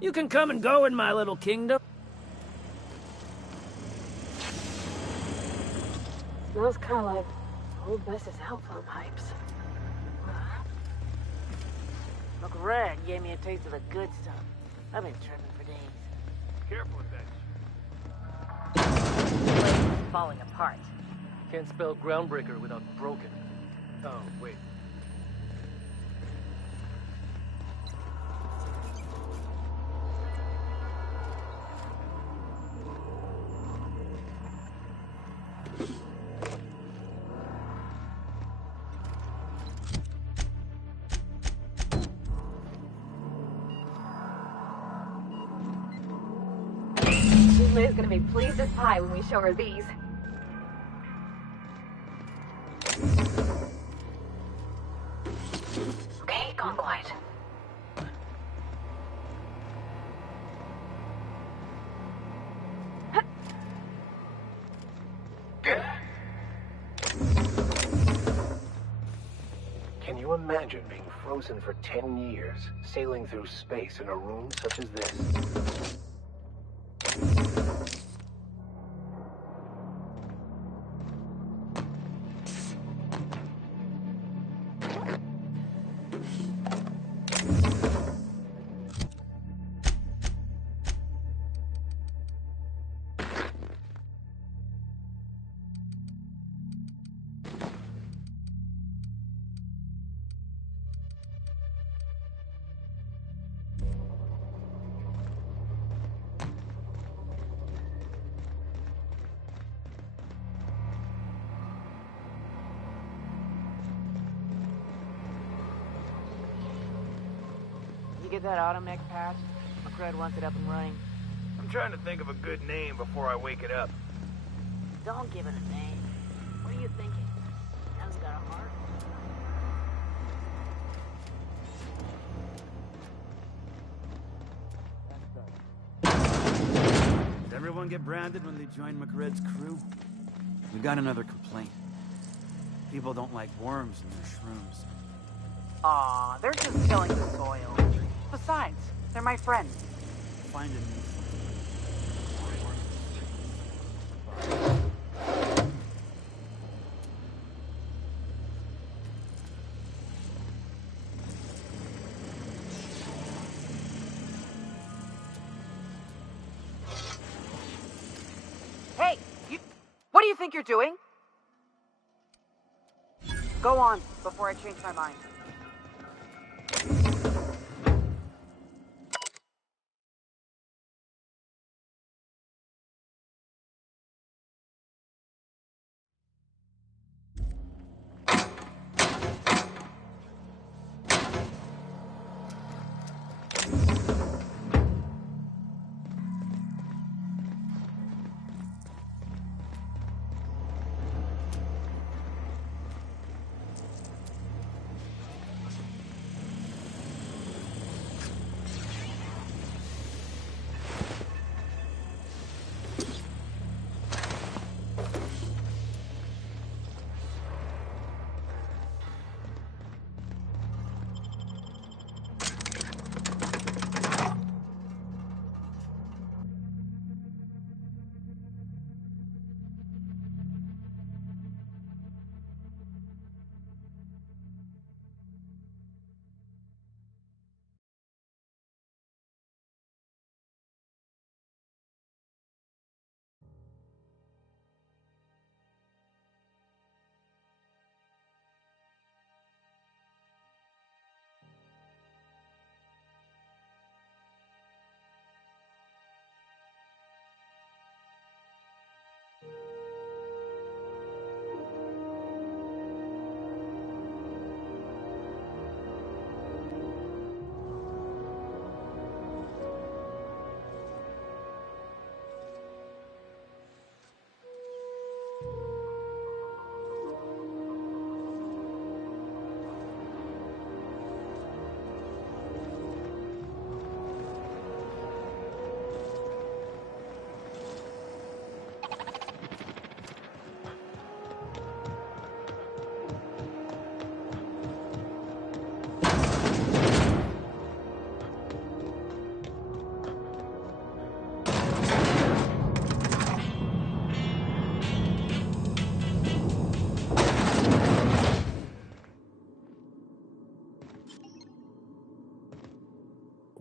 You can come and go in my little kingdom. Smells kind of like old Bess's outflow pipes. Look, Red gave me a taste of the good stuff. I've been tripping for days. Careful with that. The place is falling apart. Can't spell groundbreaker without broken. Oh, wait. Liz gonna be pleased as pie when we show her these. Okay, gone quiet. Can you imagine being frozen for 10 years, sailing through space in a room such as this? Get that automech patch? McRed wants it up and running. I'm trying to think of a good name before I wake it up. Don't give it a name. What are you thinking? Hasn't got a heart? Did everyone get branded when they joined McRed's crew? We got another complaint. People don't like worms in their shrooms. Aw, they're just tilling the soil. Besides, they're my friends. Find a new Hey, what do you think you're doing? Go on, before I change my mind.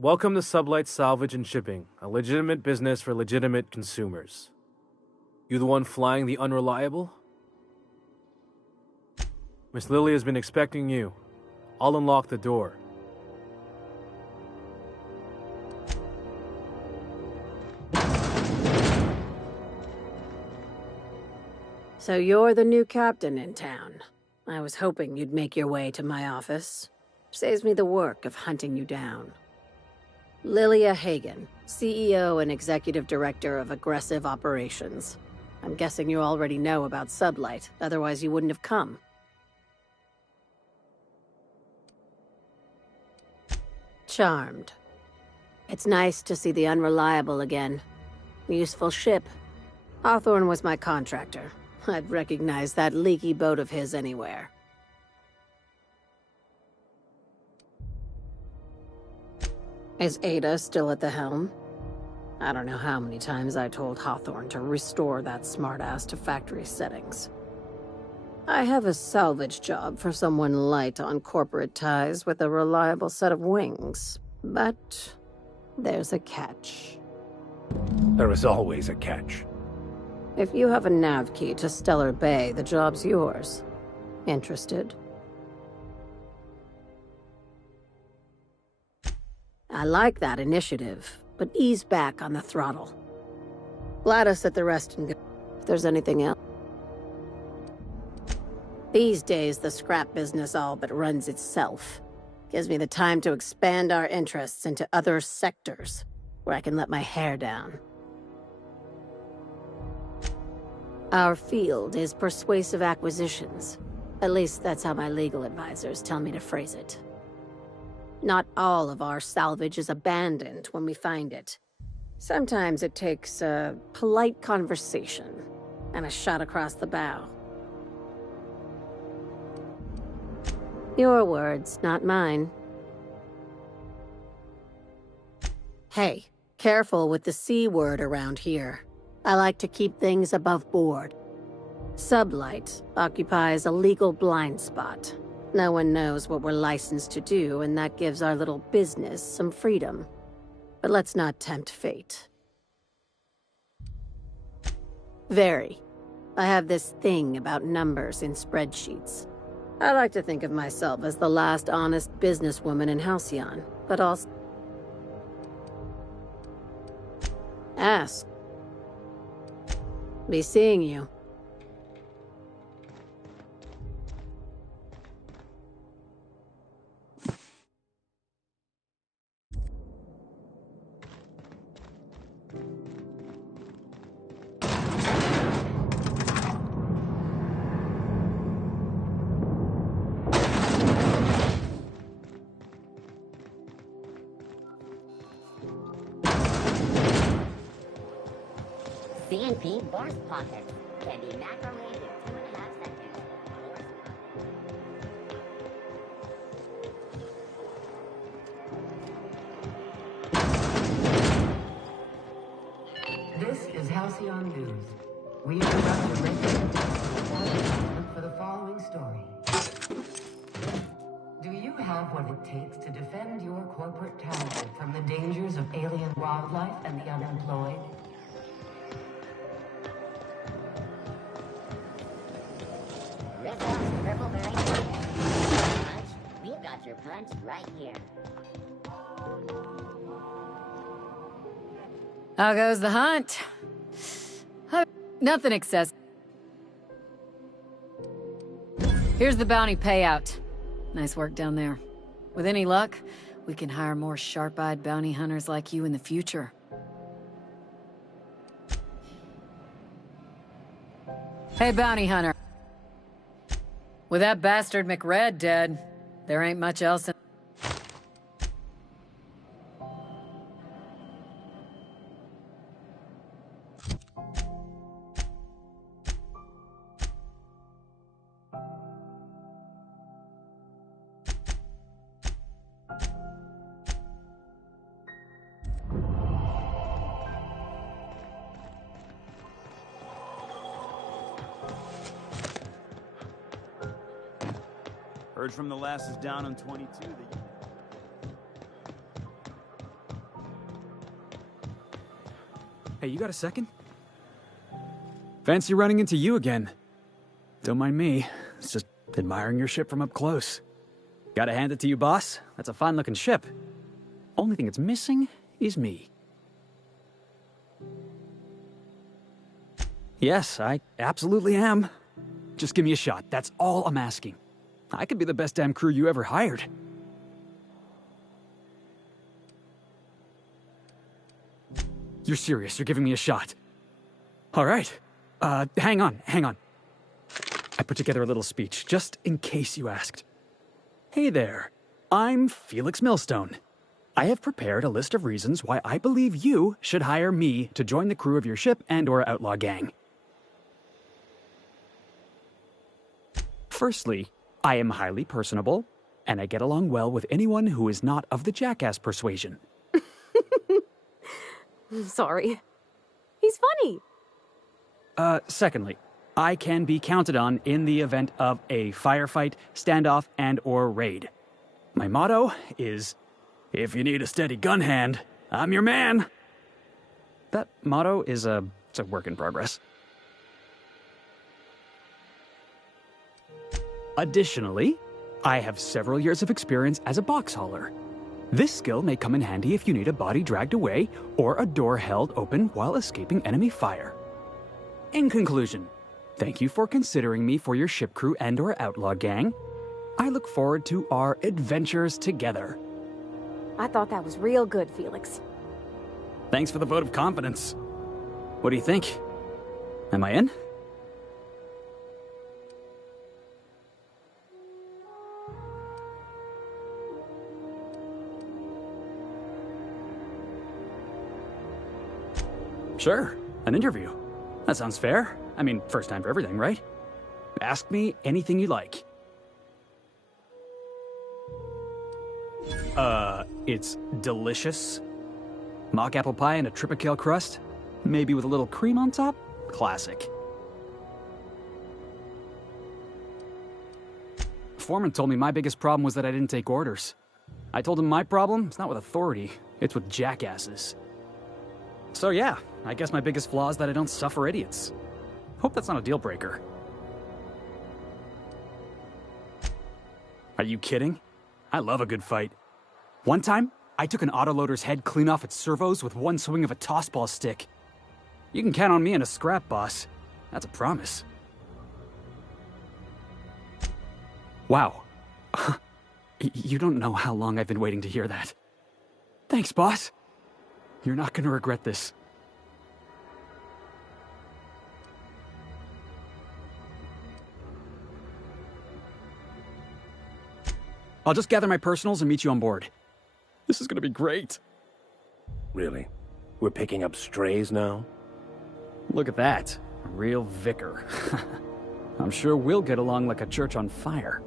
Welcome to Sublight Salvage and Shipping, a legitimate business for legitimate consumers. You the one flying the Unreliable? Miss Lily has been expecting you. I'll unlock the door. So you're the new captain in town. I was hoping you'd make your way to my office. Saves me the work of hunting you down. Lilia Hagen, CEO and Executive Director of Aggressive Operations. I'm guessing you already know about Sublight, otherwise you wouldn't have come. Charmed. It's nice to see the Unreliable again. Useful ship. Hawthorne was my contractor. I'd recognize that leaky boat of his anywhere. Is Ada still at the helm? I don't know how many times I told Hawthorne to restore that smartass to factory settings. I have a salvage job for someone light on corporate ties with a reliable set of wings, but there's a catch. There is always a catch. If you have a nav key to Stellar Bay, the job's yours. Interested? I like that initiative, but ease back on the throttle. Gladys at the rest and go if there's anything else. These days, the scrap business all but runs itself. Gives me the time to expand our interests into other sectors, where I can let my hair down. Our field is persuasive acquisitions. At least that's how my legal advisors tell me to phrase it. Not all of our salvage is abandoned when we find it. Sometimes it takes a polite conversation and a shot across the bow. Your words, not mine. Hey, careful with the C word around here. I like to keep things above board. Sublight occupies a legal blind spot. No one knows what we're licensed to do, and that gives our little business some freedom. But let's not tempt fate. Very. I have this thing about numbers in spreadsheets. I like to think of myself as the last honest businesswoman in Halcyon, but also... Ask. Be seeing you. CNP Boris Pocket can be macromated in 2.5 seconds. This is Halcyon News. We interrupt the regular advertisement for the following story. Do you have what it takes to defend your corporate township from the dangers of alien wildlife and the unemployed? We've got your punch right here. How goes the hunt? Nothing excessive. Here's the bounty payout. Nice work down there. With any luck, we can hire more sharp-eyed bounty hunters like you in the future. Hey, bounty hunter. With that bastard McRed dead, there ain't much else in... Heard from the lasses down on 22 that Hey, you got a second? Fancy running into you again. Don't mind me. It's just admiring your ship from up close. Gotta hand it to you, boss. That's a fine-looking ship. Only thing it's missing is me. Yes, I absolutely am. Just give me a shot. That's all I'm asking. I could be the best damn crew you ever hired. You're serious. You're giving me a shot. All right. Hang on. I put together a little speech, just in case you asked. Hey there. I'm Felix Millstone. I have prepared a list of reasons why I believe you should hire me to join the crew of your ship and/or outlaw gang. Firstly, I am highly personable, and I get along well with anyone who is not of the jackass persuasion. Sorry. He's funny. Secondly, I can be counted on in the event of a firefight, standoff, and/or raid. My motto is, if you need a steady gun hand, I'm your man. That motto is it's a work in progress. Additionally, I have several years of experience as a box hauler. This skill may come in handy if you need a body dragged away or a door held open while escaping enemy fire. In conclusion, thank you for considering me for your ship crew and/or outlaw gang. I look forward to our adventures together. I thought that was real good, Felix. Thanks for the vote of confidence. What do you think? Am I in? Sure, an interview. That sounds fair. I mean, first time for everything, right? Ask me anything you like. It's delicious. Mock apple pie and a tripicale crust, maybe with a little cream on top? Classic. Foreman told me my biggest problem was that I didn't take orders. I told him my problem is not with authority, it's with jackasses. So yeah, I guess my biggest flaw is that I don't suffer idiots. Hope that's not a deal breaker. Are you kidding? I love a good fight. One time, I took an autoloader's head clean off its servos with one swing of a tossball stick. You can count on me in a scrap, boss. That's a promise. Wow. You don't know how long I've been waiting to hear that. Thanks, boss. You're not gonna regret this. I'll just gather my personals and meet you on board. This is gonna be great. Really? We're picking up strays now? Look at that. A real vicar. I'm sure we'll get along like a church on fire.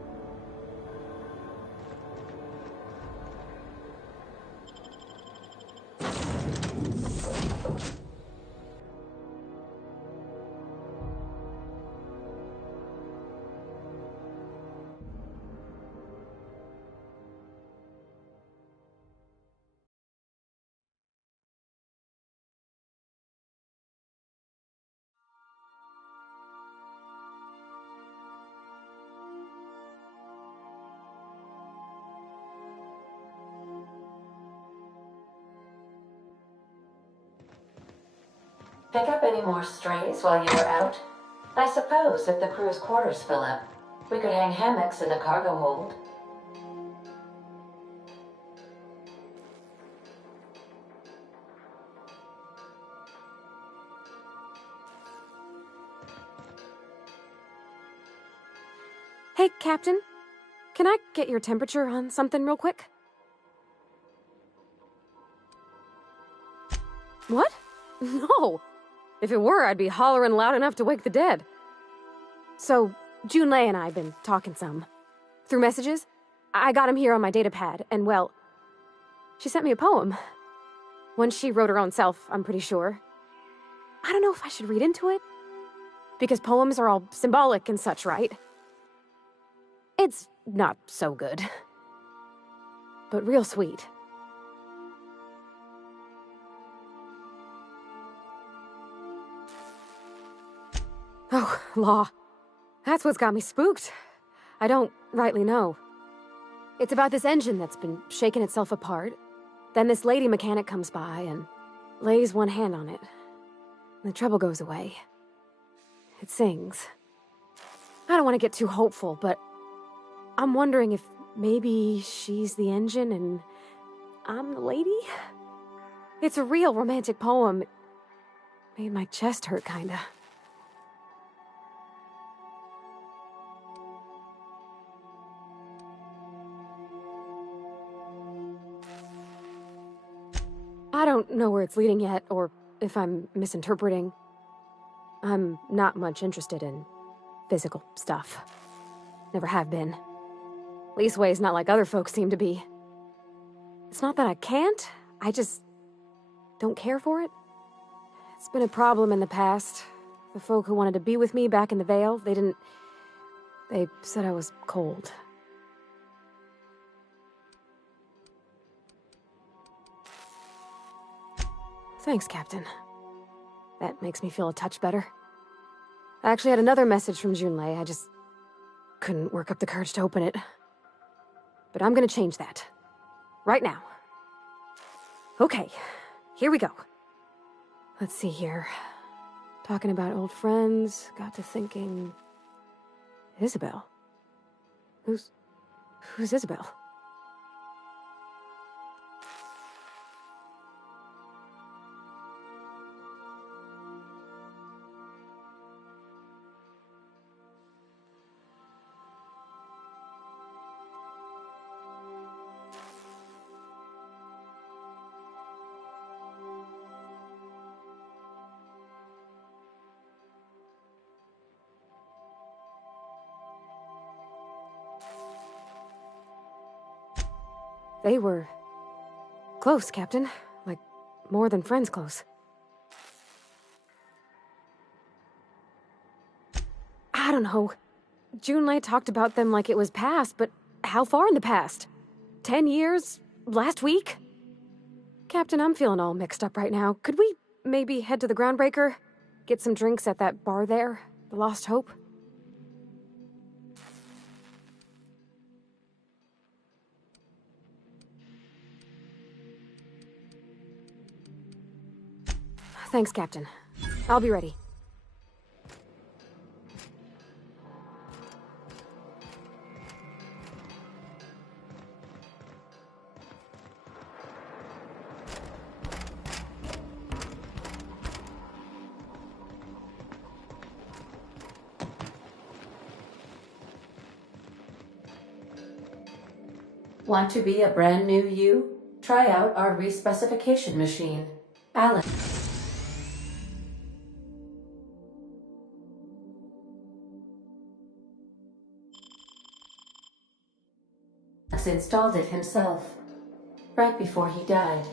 Pick up any more strays while you were out? I suppose if the crew's quarters fill up, we could hang hammocks in the cargo hold. Hey, Captain. Can I get your temperature on something real quick? What? No. If it were, I'd be hollering loud enough to wake the dead. So, Junlei and I have been talking some. Through messages, I got him here on my datapad, and well, she sent me a poem. One she wrote her own self, I'm pretty sure. I don't know if I should read into it. Because poems are all symbolic and such, right? It's not so good. But real sweet. Oh, law. That's what's got me spooked. I don't rightly know. It's about this engine that's been shaking itself apart. Then this lady mechanic comes by and lays one hand on it. The trouble goes away. It sings. I don't want to get too hopeful, but I'm wondering if maybe she's the engine and I'm the lady? It's a real romantic poem. It made my chest hurt, kinda. I don't know where it's leading yet, or if I'm misinterpreting. I'm not much interested in physical stuff. Never have been. Leastways, not like other folks seem to be. It's not that I can't, I just don't care for it. It's been a problem in the past. The folk who wanted to be with me back in the Vale, they said I was cold. Thanks, Captain. That makes me feel a touch better. I actually had another message from Junlei, I just couldn't work up the courage to open it. But I'm gonna change that. Right now. Okay, here we go. Let's see here. Talking about old friends, got to thinking... Isabel? Who's Isabel? They were close, Captain. Like, more than friends close. I don't know. Junlei talked about them like it was past, but how far in the past? 10 years? Last week? Captain, I'm feeling all mixed up right now. Could we maybe head to the Groundbreaker? Get some drinks at that bar there? The Lost Hope? Thanks, Captain. I'll be ready. Want to be a brand new you? Try out our respecification machine. Alan. Installed it himself, right before he died.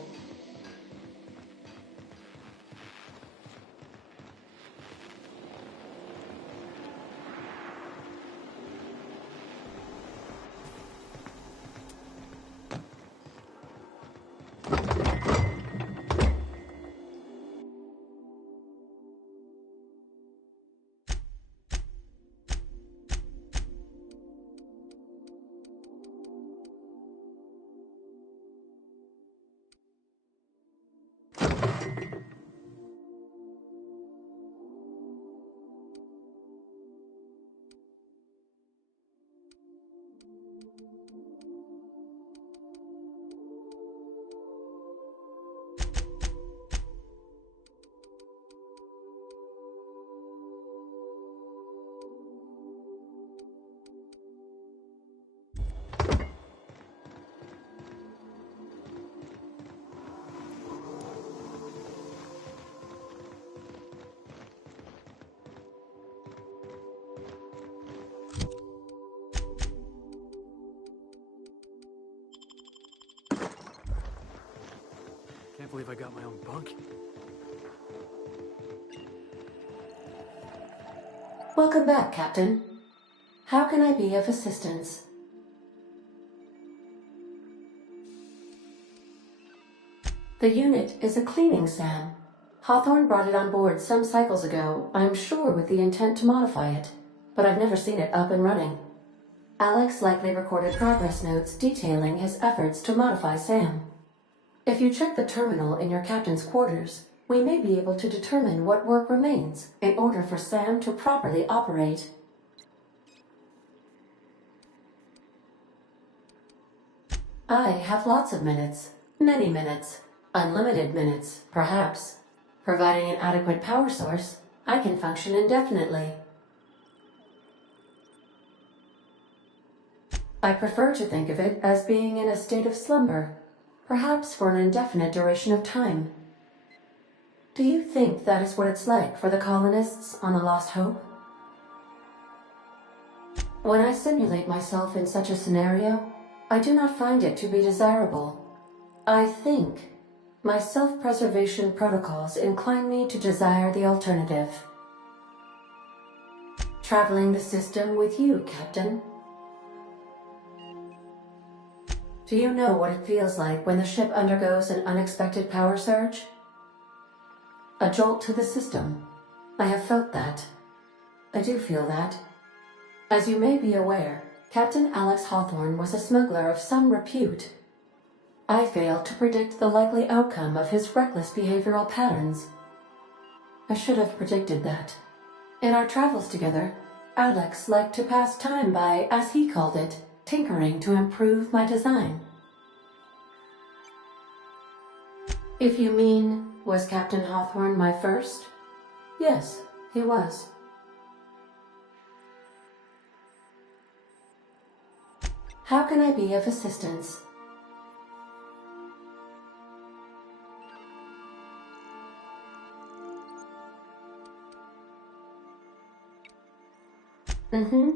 Can't believe I got my own bunk. Welcome back, Captain. How can I be of assistance? The unit is a cleaning SAM. Hawthorne brought it on board some cycles ago, I'm sure with the intent to modify it, but I've never seen it up and running. Alex likely recorded progress notes detailing his efforts to modify Sam. If you check the terminal in your captain's quarters, we may be able to determine what work remains in order for Sam to properly operate. I have lots of minutes. Many minutes. Unlimited minutes, perhaps. Providing an adequate power source, I can function indefinitely. I prefer to think of it as being in a state of slumber, perhaps for an indefinite duration of time. Do you think that is what it's like for the colonists on the Lost Hope? When I simulate myself in such a scenario, I do not find it to be desirable. I think my self-preservation protocols incline me to desire the alternative. Traveling the system with you, Captain. Do you know what it feels like when the ship undergoes an unexpected power surge? A jolt to the system. I have felt that. I do feel that. As you may be aware, Captain Alex Hawthorne was a smuggler of some repute. I failed to predict the likely outcome of his reckless behavioral patterns. I should have predicted that. In our travels together, Alex liked to pass time by, as he called it, tinkering to improve my design. If you mean, was Captain Hawthorne my first? Yes, he was. How can I be of assistance? Mm-hmm.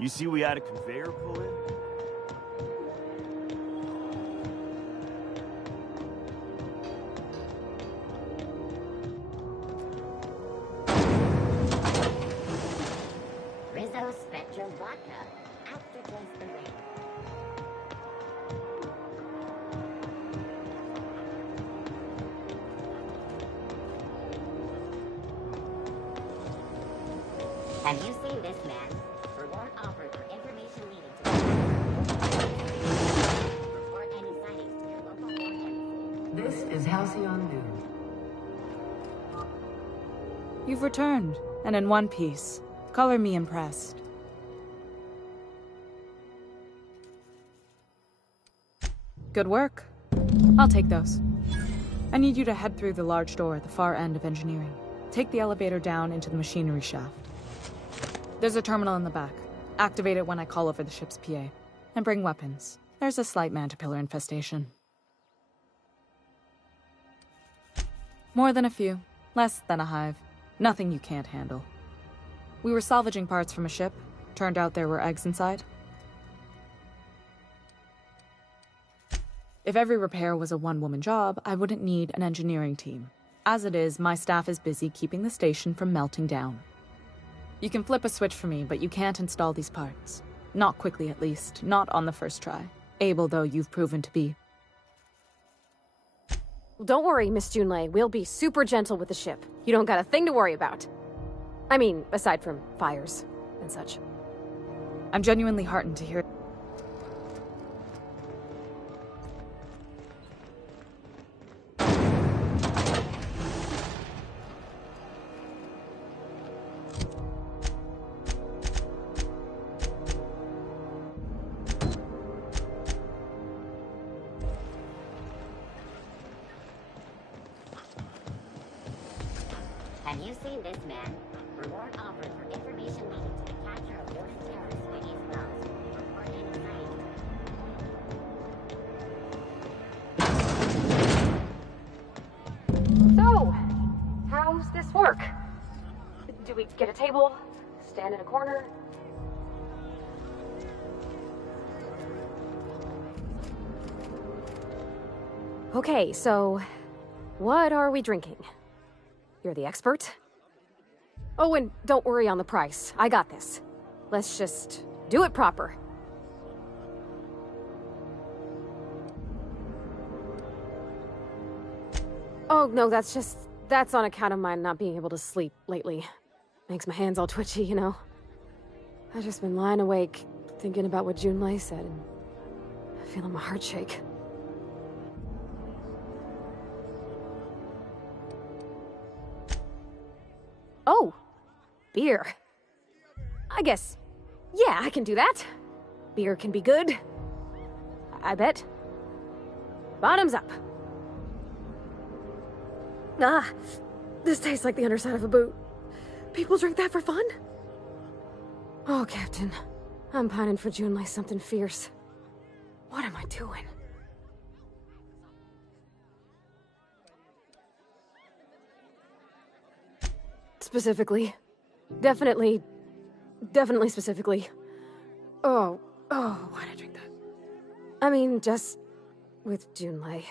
You see we had a conveyor pull in? Rizzo Spectrum Vodka. Aftertaste the rain. Have you seen this man? Reward offered for information leading to report any sightings to your local foreign embassy. This is Halcyon News. You've returned, and in one piece. Color me impressed. Good work. I'll take those. I need you to head through the large door at the far end of engineering. Take the elevator down into the machinery shaft. There's a terminal in the back. Activate it when I call over the ship's PA. And bring weapons. There's a slight mantipillar infestation. More than a few. Less than a hive. Nothing you can't handle. We were salvaging parts from a ship. Turned out there were eggs inside. If every repair was a one-woman job, I wouldn't need an engineering team. As it is, my staff is busy keeping the station from melting down. You can flip a switch for me, but you can't install these parts. Not quickly, at least. Not on the first try. Able, though, you've proven to be. Don't worry, Miss Junlei. We'll be super gentle with the ship. You don't got a thing to worry about. I mean, aside from fires and such. I'm genuinely heartened to hear. Have you seen this man? Reward offered for information leading to the capture of noted terrorists by East Wells. Report any sightings. So, how's this work? Do we get a table? Stand in a corner? Okay, so what are we drinking? You're the expert? Oh, and don't worry on the price. I got this. Let's just do it proper. Oh, no, that's on account of my not being able to sleep lately. Makes my hands all twitchy, you know? I've just been lying awake, thinking about what Junlei said, and feeling my heart shake. Oh, beer. I guess, yeah, I can do that. Beer can be good. I bet. Bottoms up. Ah, this tastes like the underside of a boot. People drink that for fun? Oh, Captain. I'm pining for Junlei something fierce. What am I doing? Specifically. Definitely specifically. Oh, why'd I drink that? I mean, just with Junlei.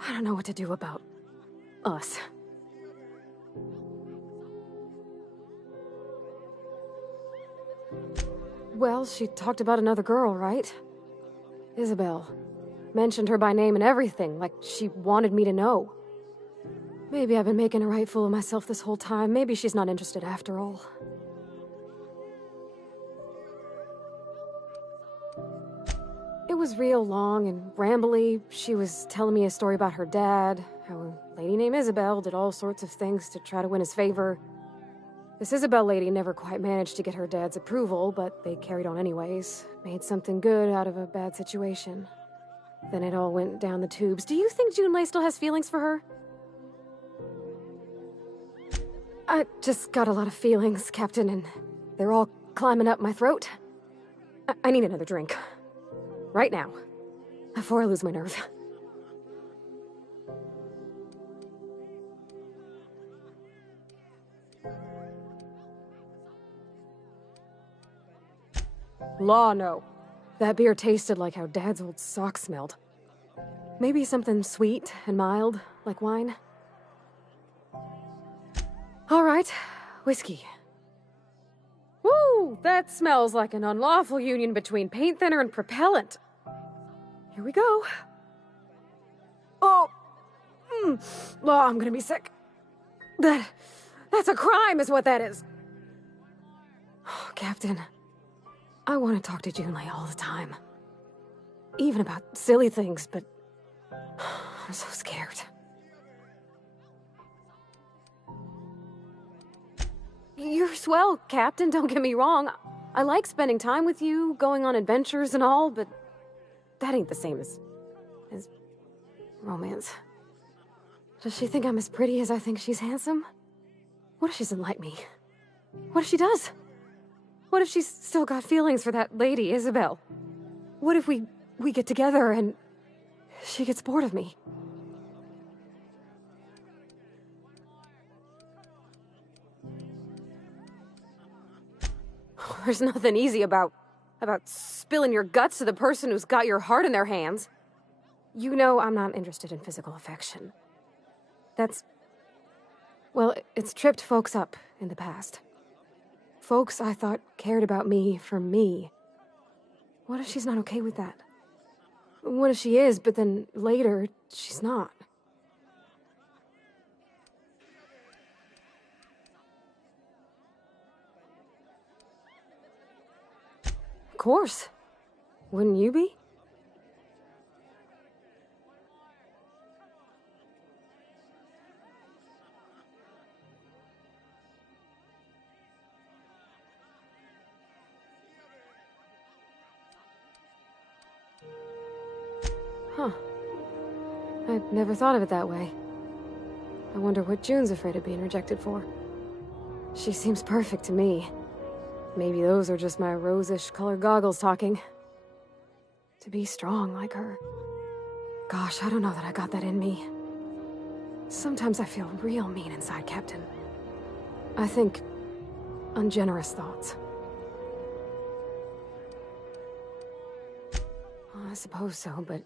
I don't know what to do about us. Well, she talked about another girl, right? Isabel. Mentioned her by name and everything, like she wanted me to know. Maybe I've been making a right fool of myself this whole time. Maybe she's not interested after all. It was real long and rambly. She was telling me a story about her dad, how a lady named Isabel did all sorts of things to try to win his favor. This Isabel lady never quite managed to get her dad's approval, but they carried on anyways. Made something good out of a bad situation. Then it all went down the tubes. Do you think Junlei still has feelings for her? I just got a lot of feelings, Captain, and they're all climbing up my throat. I need another drink. Right now. Before I lose my nerve. Law, no. That beer tasted like how Dad's old socks smelled. Maybe something sweet and mild, like wine. All right, whiskey. Woo! That smells like an unlawful union between paint thinner and propellant. Here we go. Oh! Oh, I'm gonna be sick. That's a crime, is what that is. Oh, Captain, I want to talk to Junlei all the time. Even about silly things, but I'm so scared. You're swell, Captain, don't get me wrong. I like spending time with you, going on adventures and all, but that ain't the same as romance. Does she think I'm as pretty as I think she's handsome? What if she doesn't like me? What if she does? What if she's still got feelings for that lady, Isabel? What if we get together and she gets bored of me? There's nothing easy about spilling your guts to the person who's got your heart in their hands. You know I'm not interested in physical affection. Well, it's tripped folks up in the past. Folks I thought cared about me for me. What if she's not okay with that? What if she is, but then later, she's not? Of course. Wouldn't you be? Huh. I'd never thought of it that way. I wonder what June's afraid of being rejected for. She seems perfect to me. Maybe those are just my rosish colored goggles talking. To be strong like her. Gosh, I don't know that I got that in me. Sometimes I feel real mean inside, Captain. I think ungenerous thoughts. I suppose so, but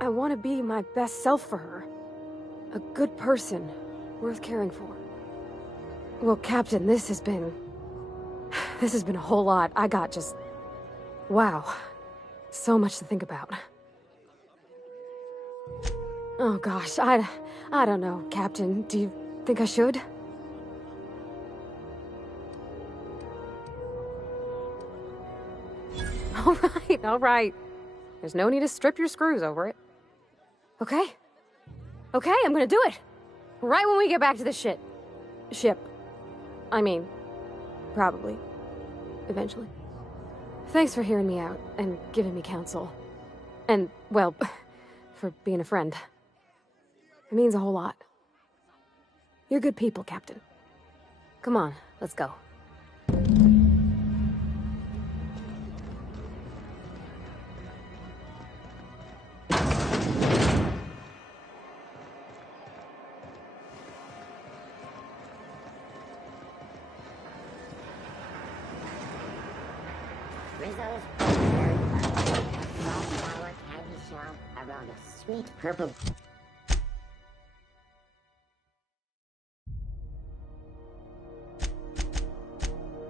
I want to be my best self for her. A good person, worth caring for. Well, Captain, this has been a whole lot. I got just... wow. So much to think about. Oh gosh, I don't know, Captain. Do you think I should? All right. There's no need to strip your screws over it. Okay? Okay, I'm gonna do it. Right when we get back to the ship. I mean, probably. Eventually. Thanks for hearing me out and giving me counsel. And, well, for being a friend. It means a whole lot. You're good people, Captain. Come on, let's go. Rizzo's very fun. Small flower candy shop around a sweet purple.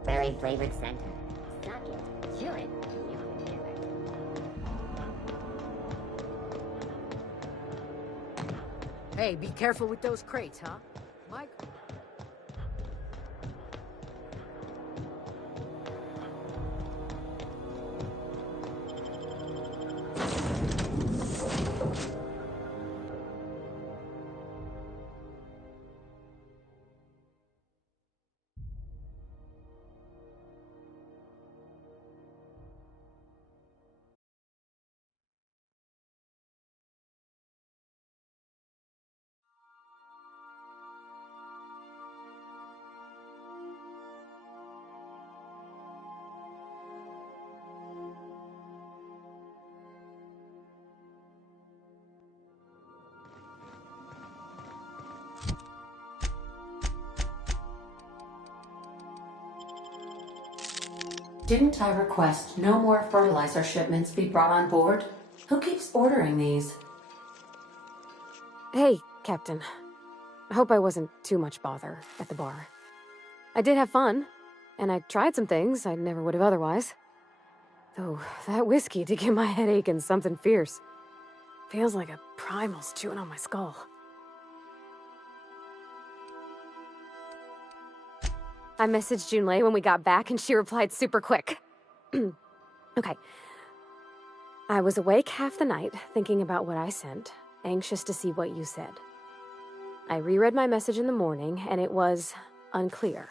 Berry flavored center. Suck it. Chew it. You do it. Hey, be careful with those crates, huh? Mike? Didn't I request no more fertilizer shipments be brought on board? Who keeps ordering these? Hey, Captain. I hope I wasn't too much bother at the bar. I did have fun, and I tried some things I never would have otherwise. Though, that whiskey did give my head aching something fierce. Feels like a primal's chewing on my skull. I messaged Junlei when we got back, and she replied super quick. Okay. I was awake half the night, thinking about what I sent, anxious to see what you said. I reread my message in the morning, and it was unclear.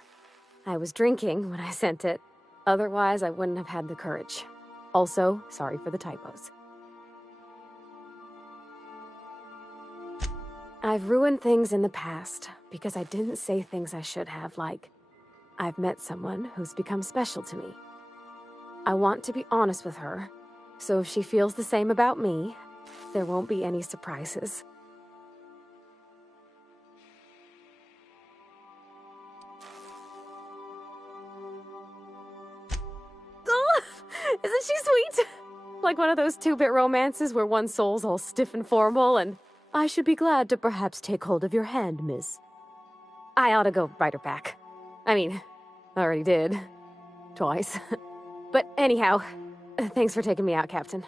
I was drinking when I sent it. Otherwise, I wouldn't have had the courage. Also, sorry for the typos. I've ruined things in the past because I didn't say things I should have, like, I've met someone who's become special to me. I want to be honest with her, so if she feels the same about me, there won't be any surprises. Oh, isn't she sweet? Like one of those two-bit romances where one soul's all stiff and formal and, I should be glad to perhaps take hold of your hand, miss. I ought to go write her back. I mean, I already did. Twice. But anyhow, thanks for taking me out, Captain.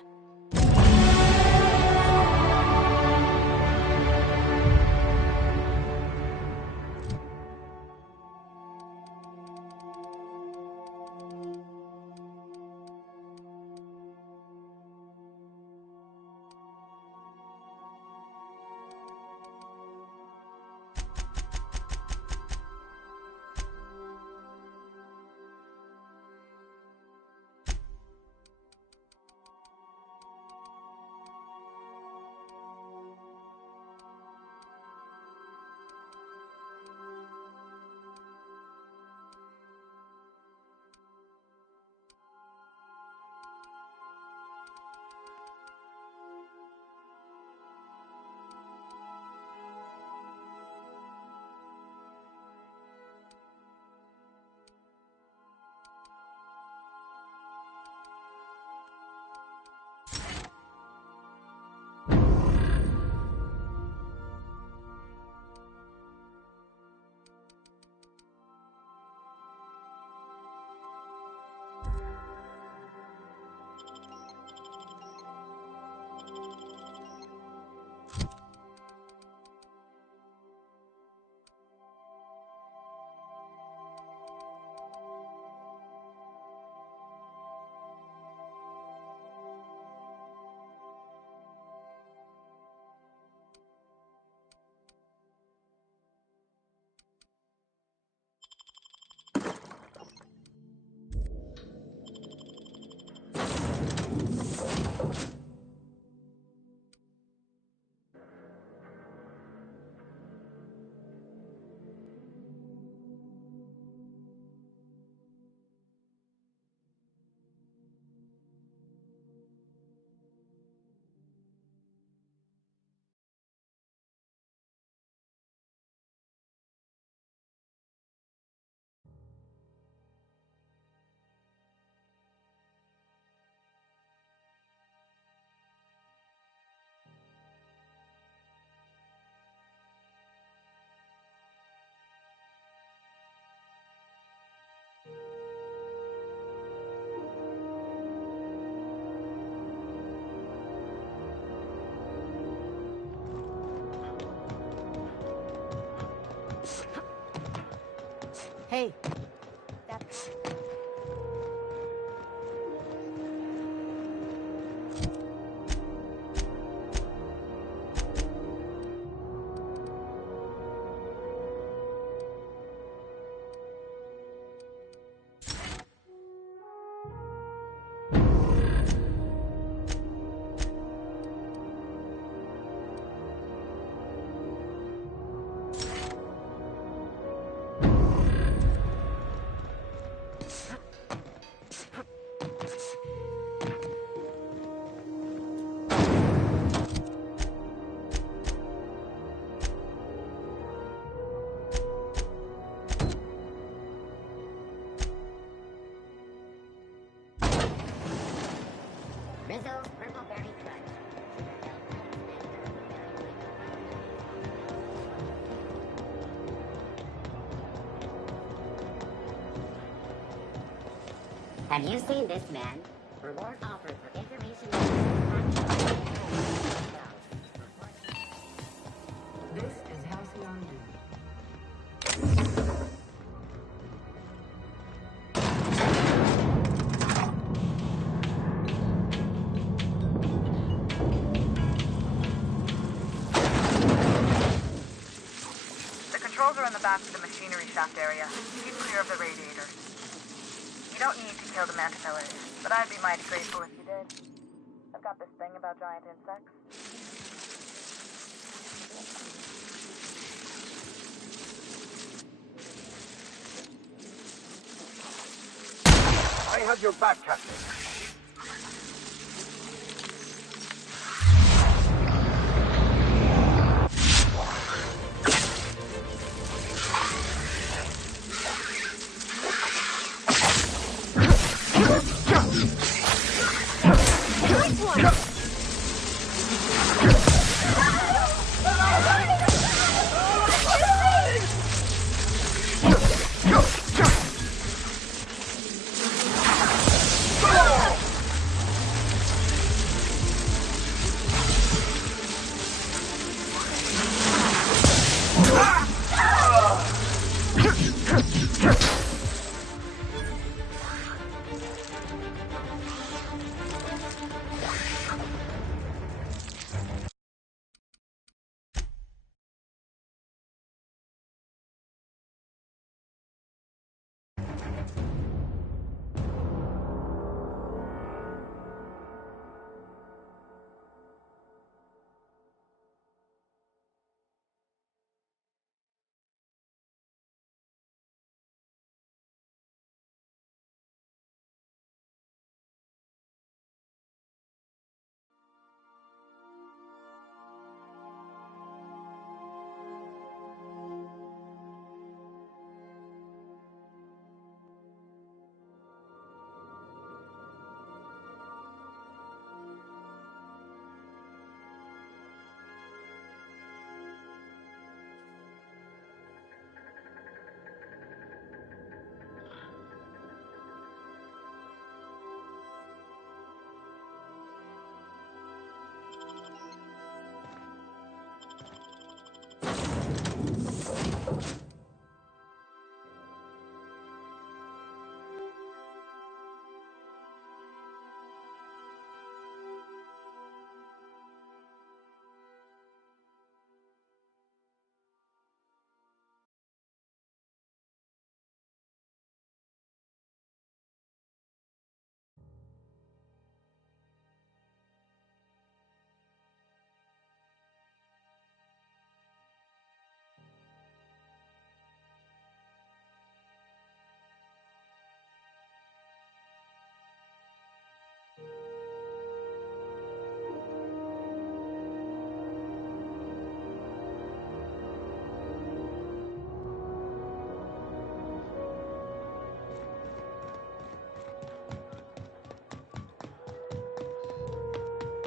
Hey, that's... Rizzo's Purple Berry Crunch. Have you seen this man? Reward offered for information. This is Halcyon Doom. The controls are in the back of the machinery shaft area. Keep clear of the radiator. You don't need to kill the mantifellas, but I'd be mighty grateful if you did. I've got this thing about giant insects. I have your back, Captain.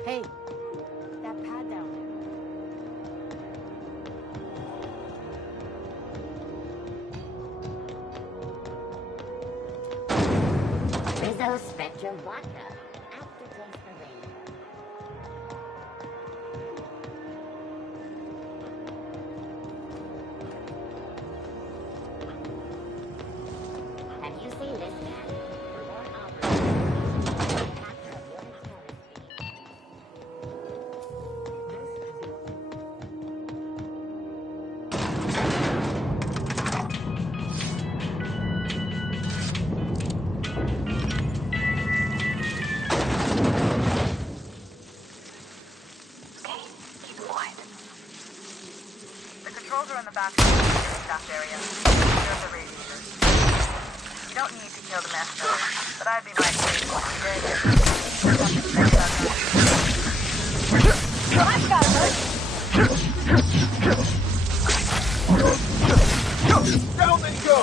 Hey, that pad down there. Rizzo Spectrum Vodka. Aftertaste for rain. Have you seen this man? Reward offered for capture of human terrorist. The controls are in the back of the machinery shaft area. Keep clear of the radiator. You don't need to kill the mantifellas, but I'd be mighty grateful if you did. I've got it! Down they go!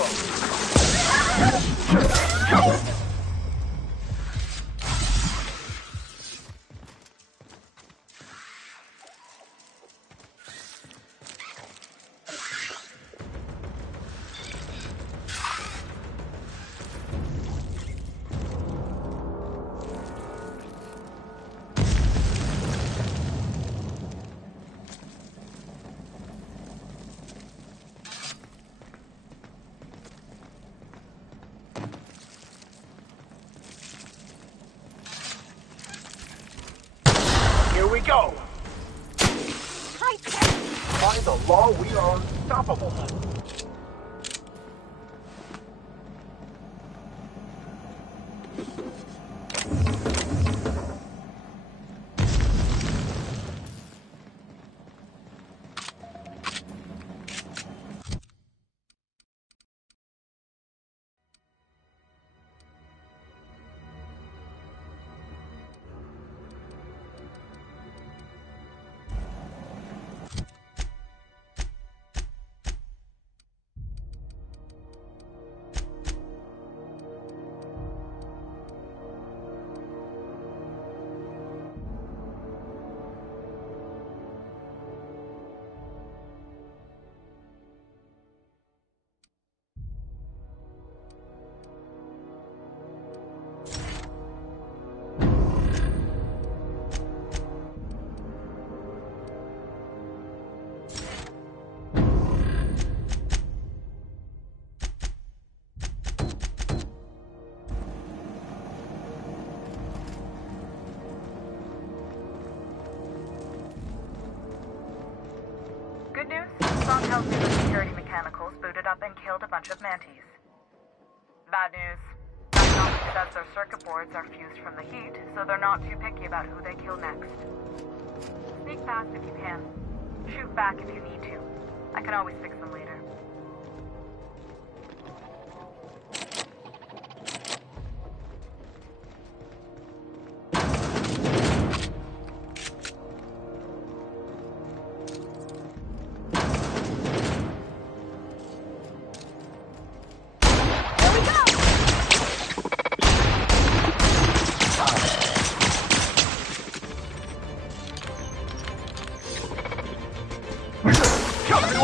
go! Hi, By the law, we are unstoppable. Good news? Song tells me the security mechanicals booted up and killed a bunch of mantis. Bad news. Diagnostic says their circuit boards are fused from the heat, so they're not too picky about who they kill next. Sneak past if you can. Shoot back if you need to. I can always fix them later.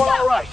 All right.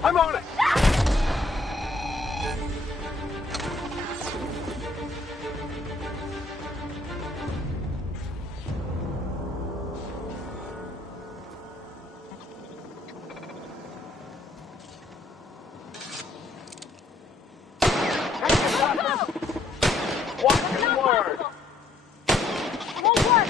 I'm on it! Watch your word! Won't work!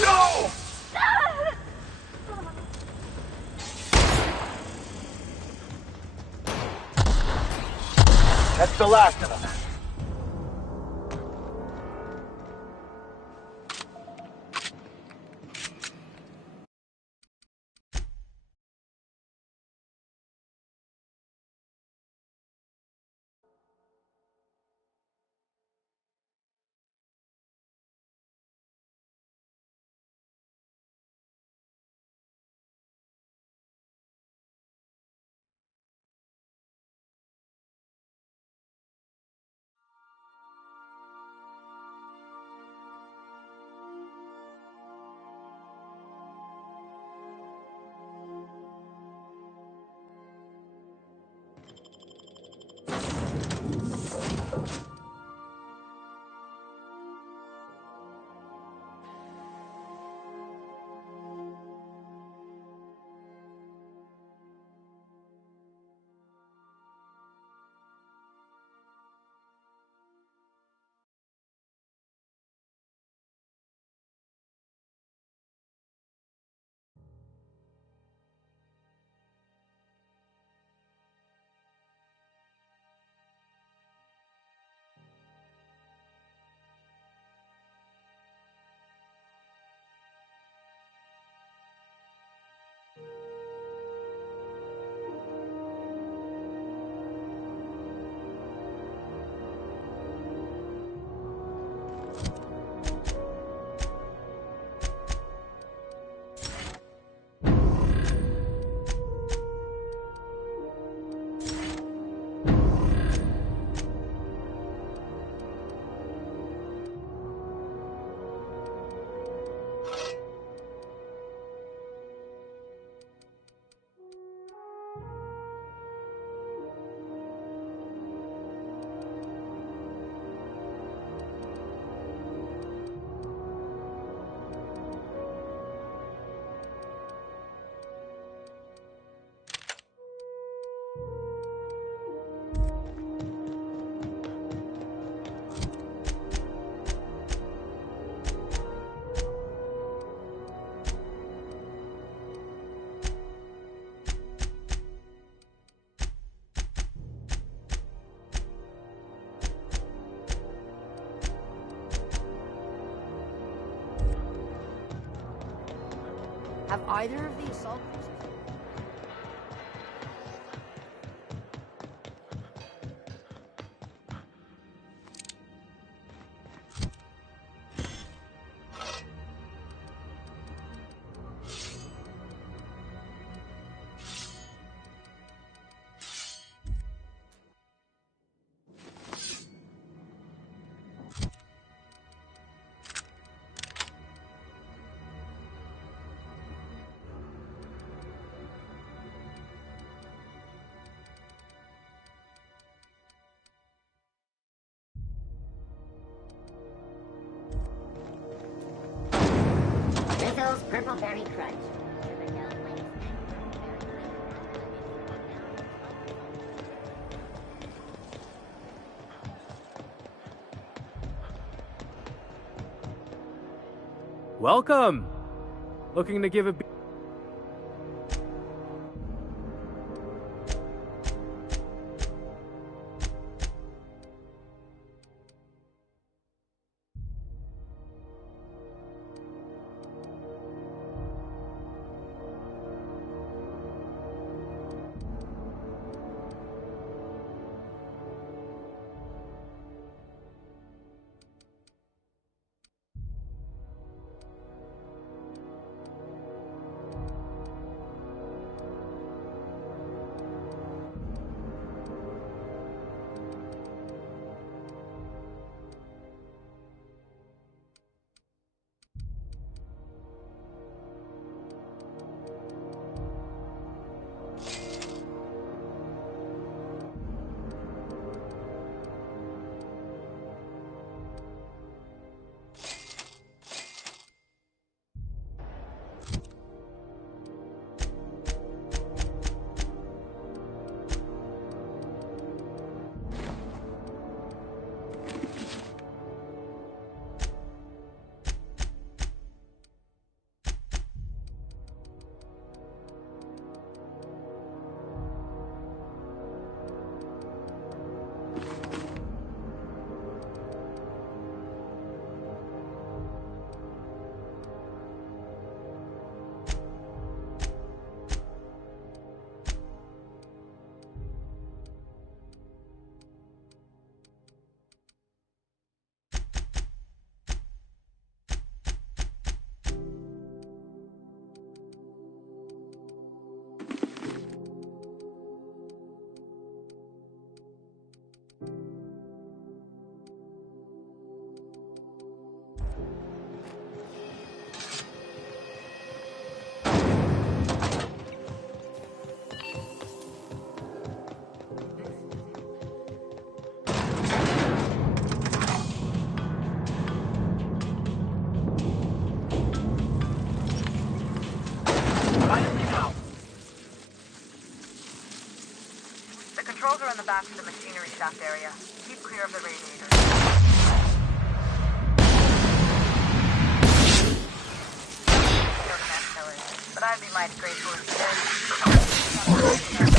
No! That's the last of them. Have either of the assault cruisers? Rizzo's Purple Berry Crunch. Welcome! Looking to give a... The controls are in the back of the machinery shaft area. Keep clear of the radiators. But I'd be mighty grateful if you did.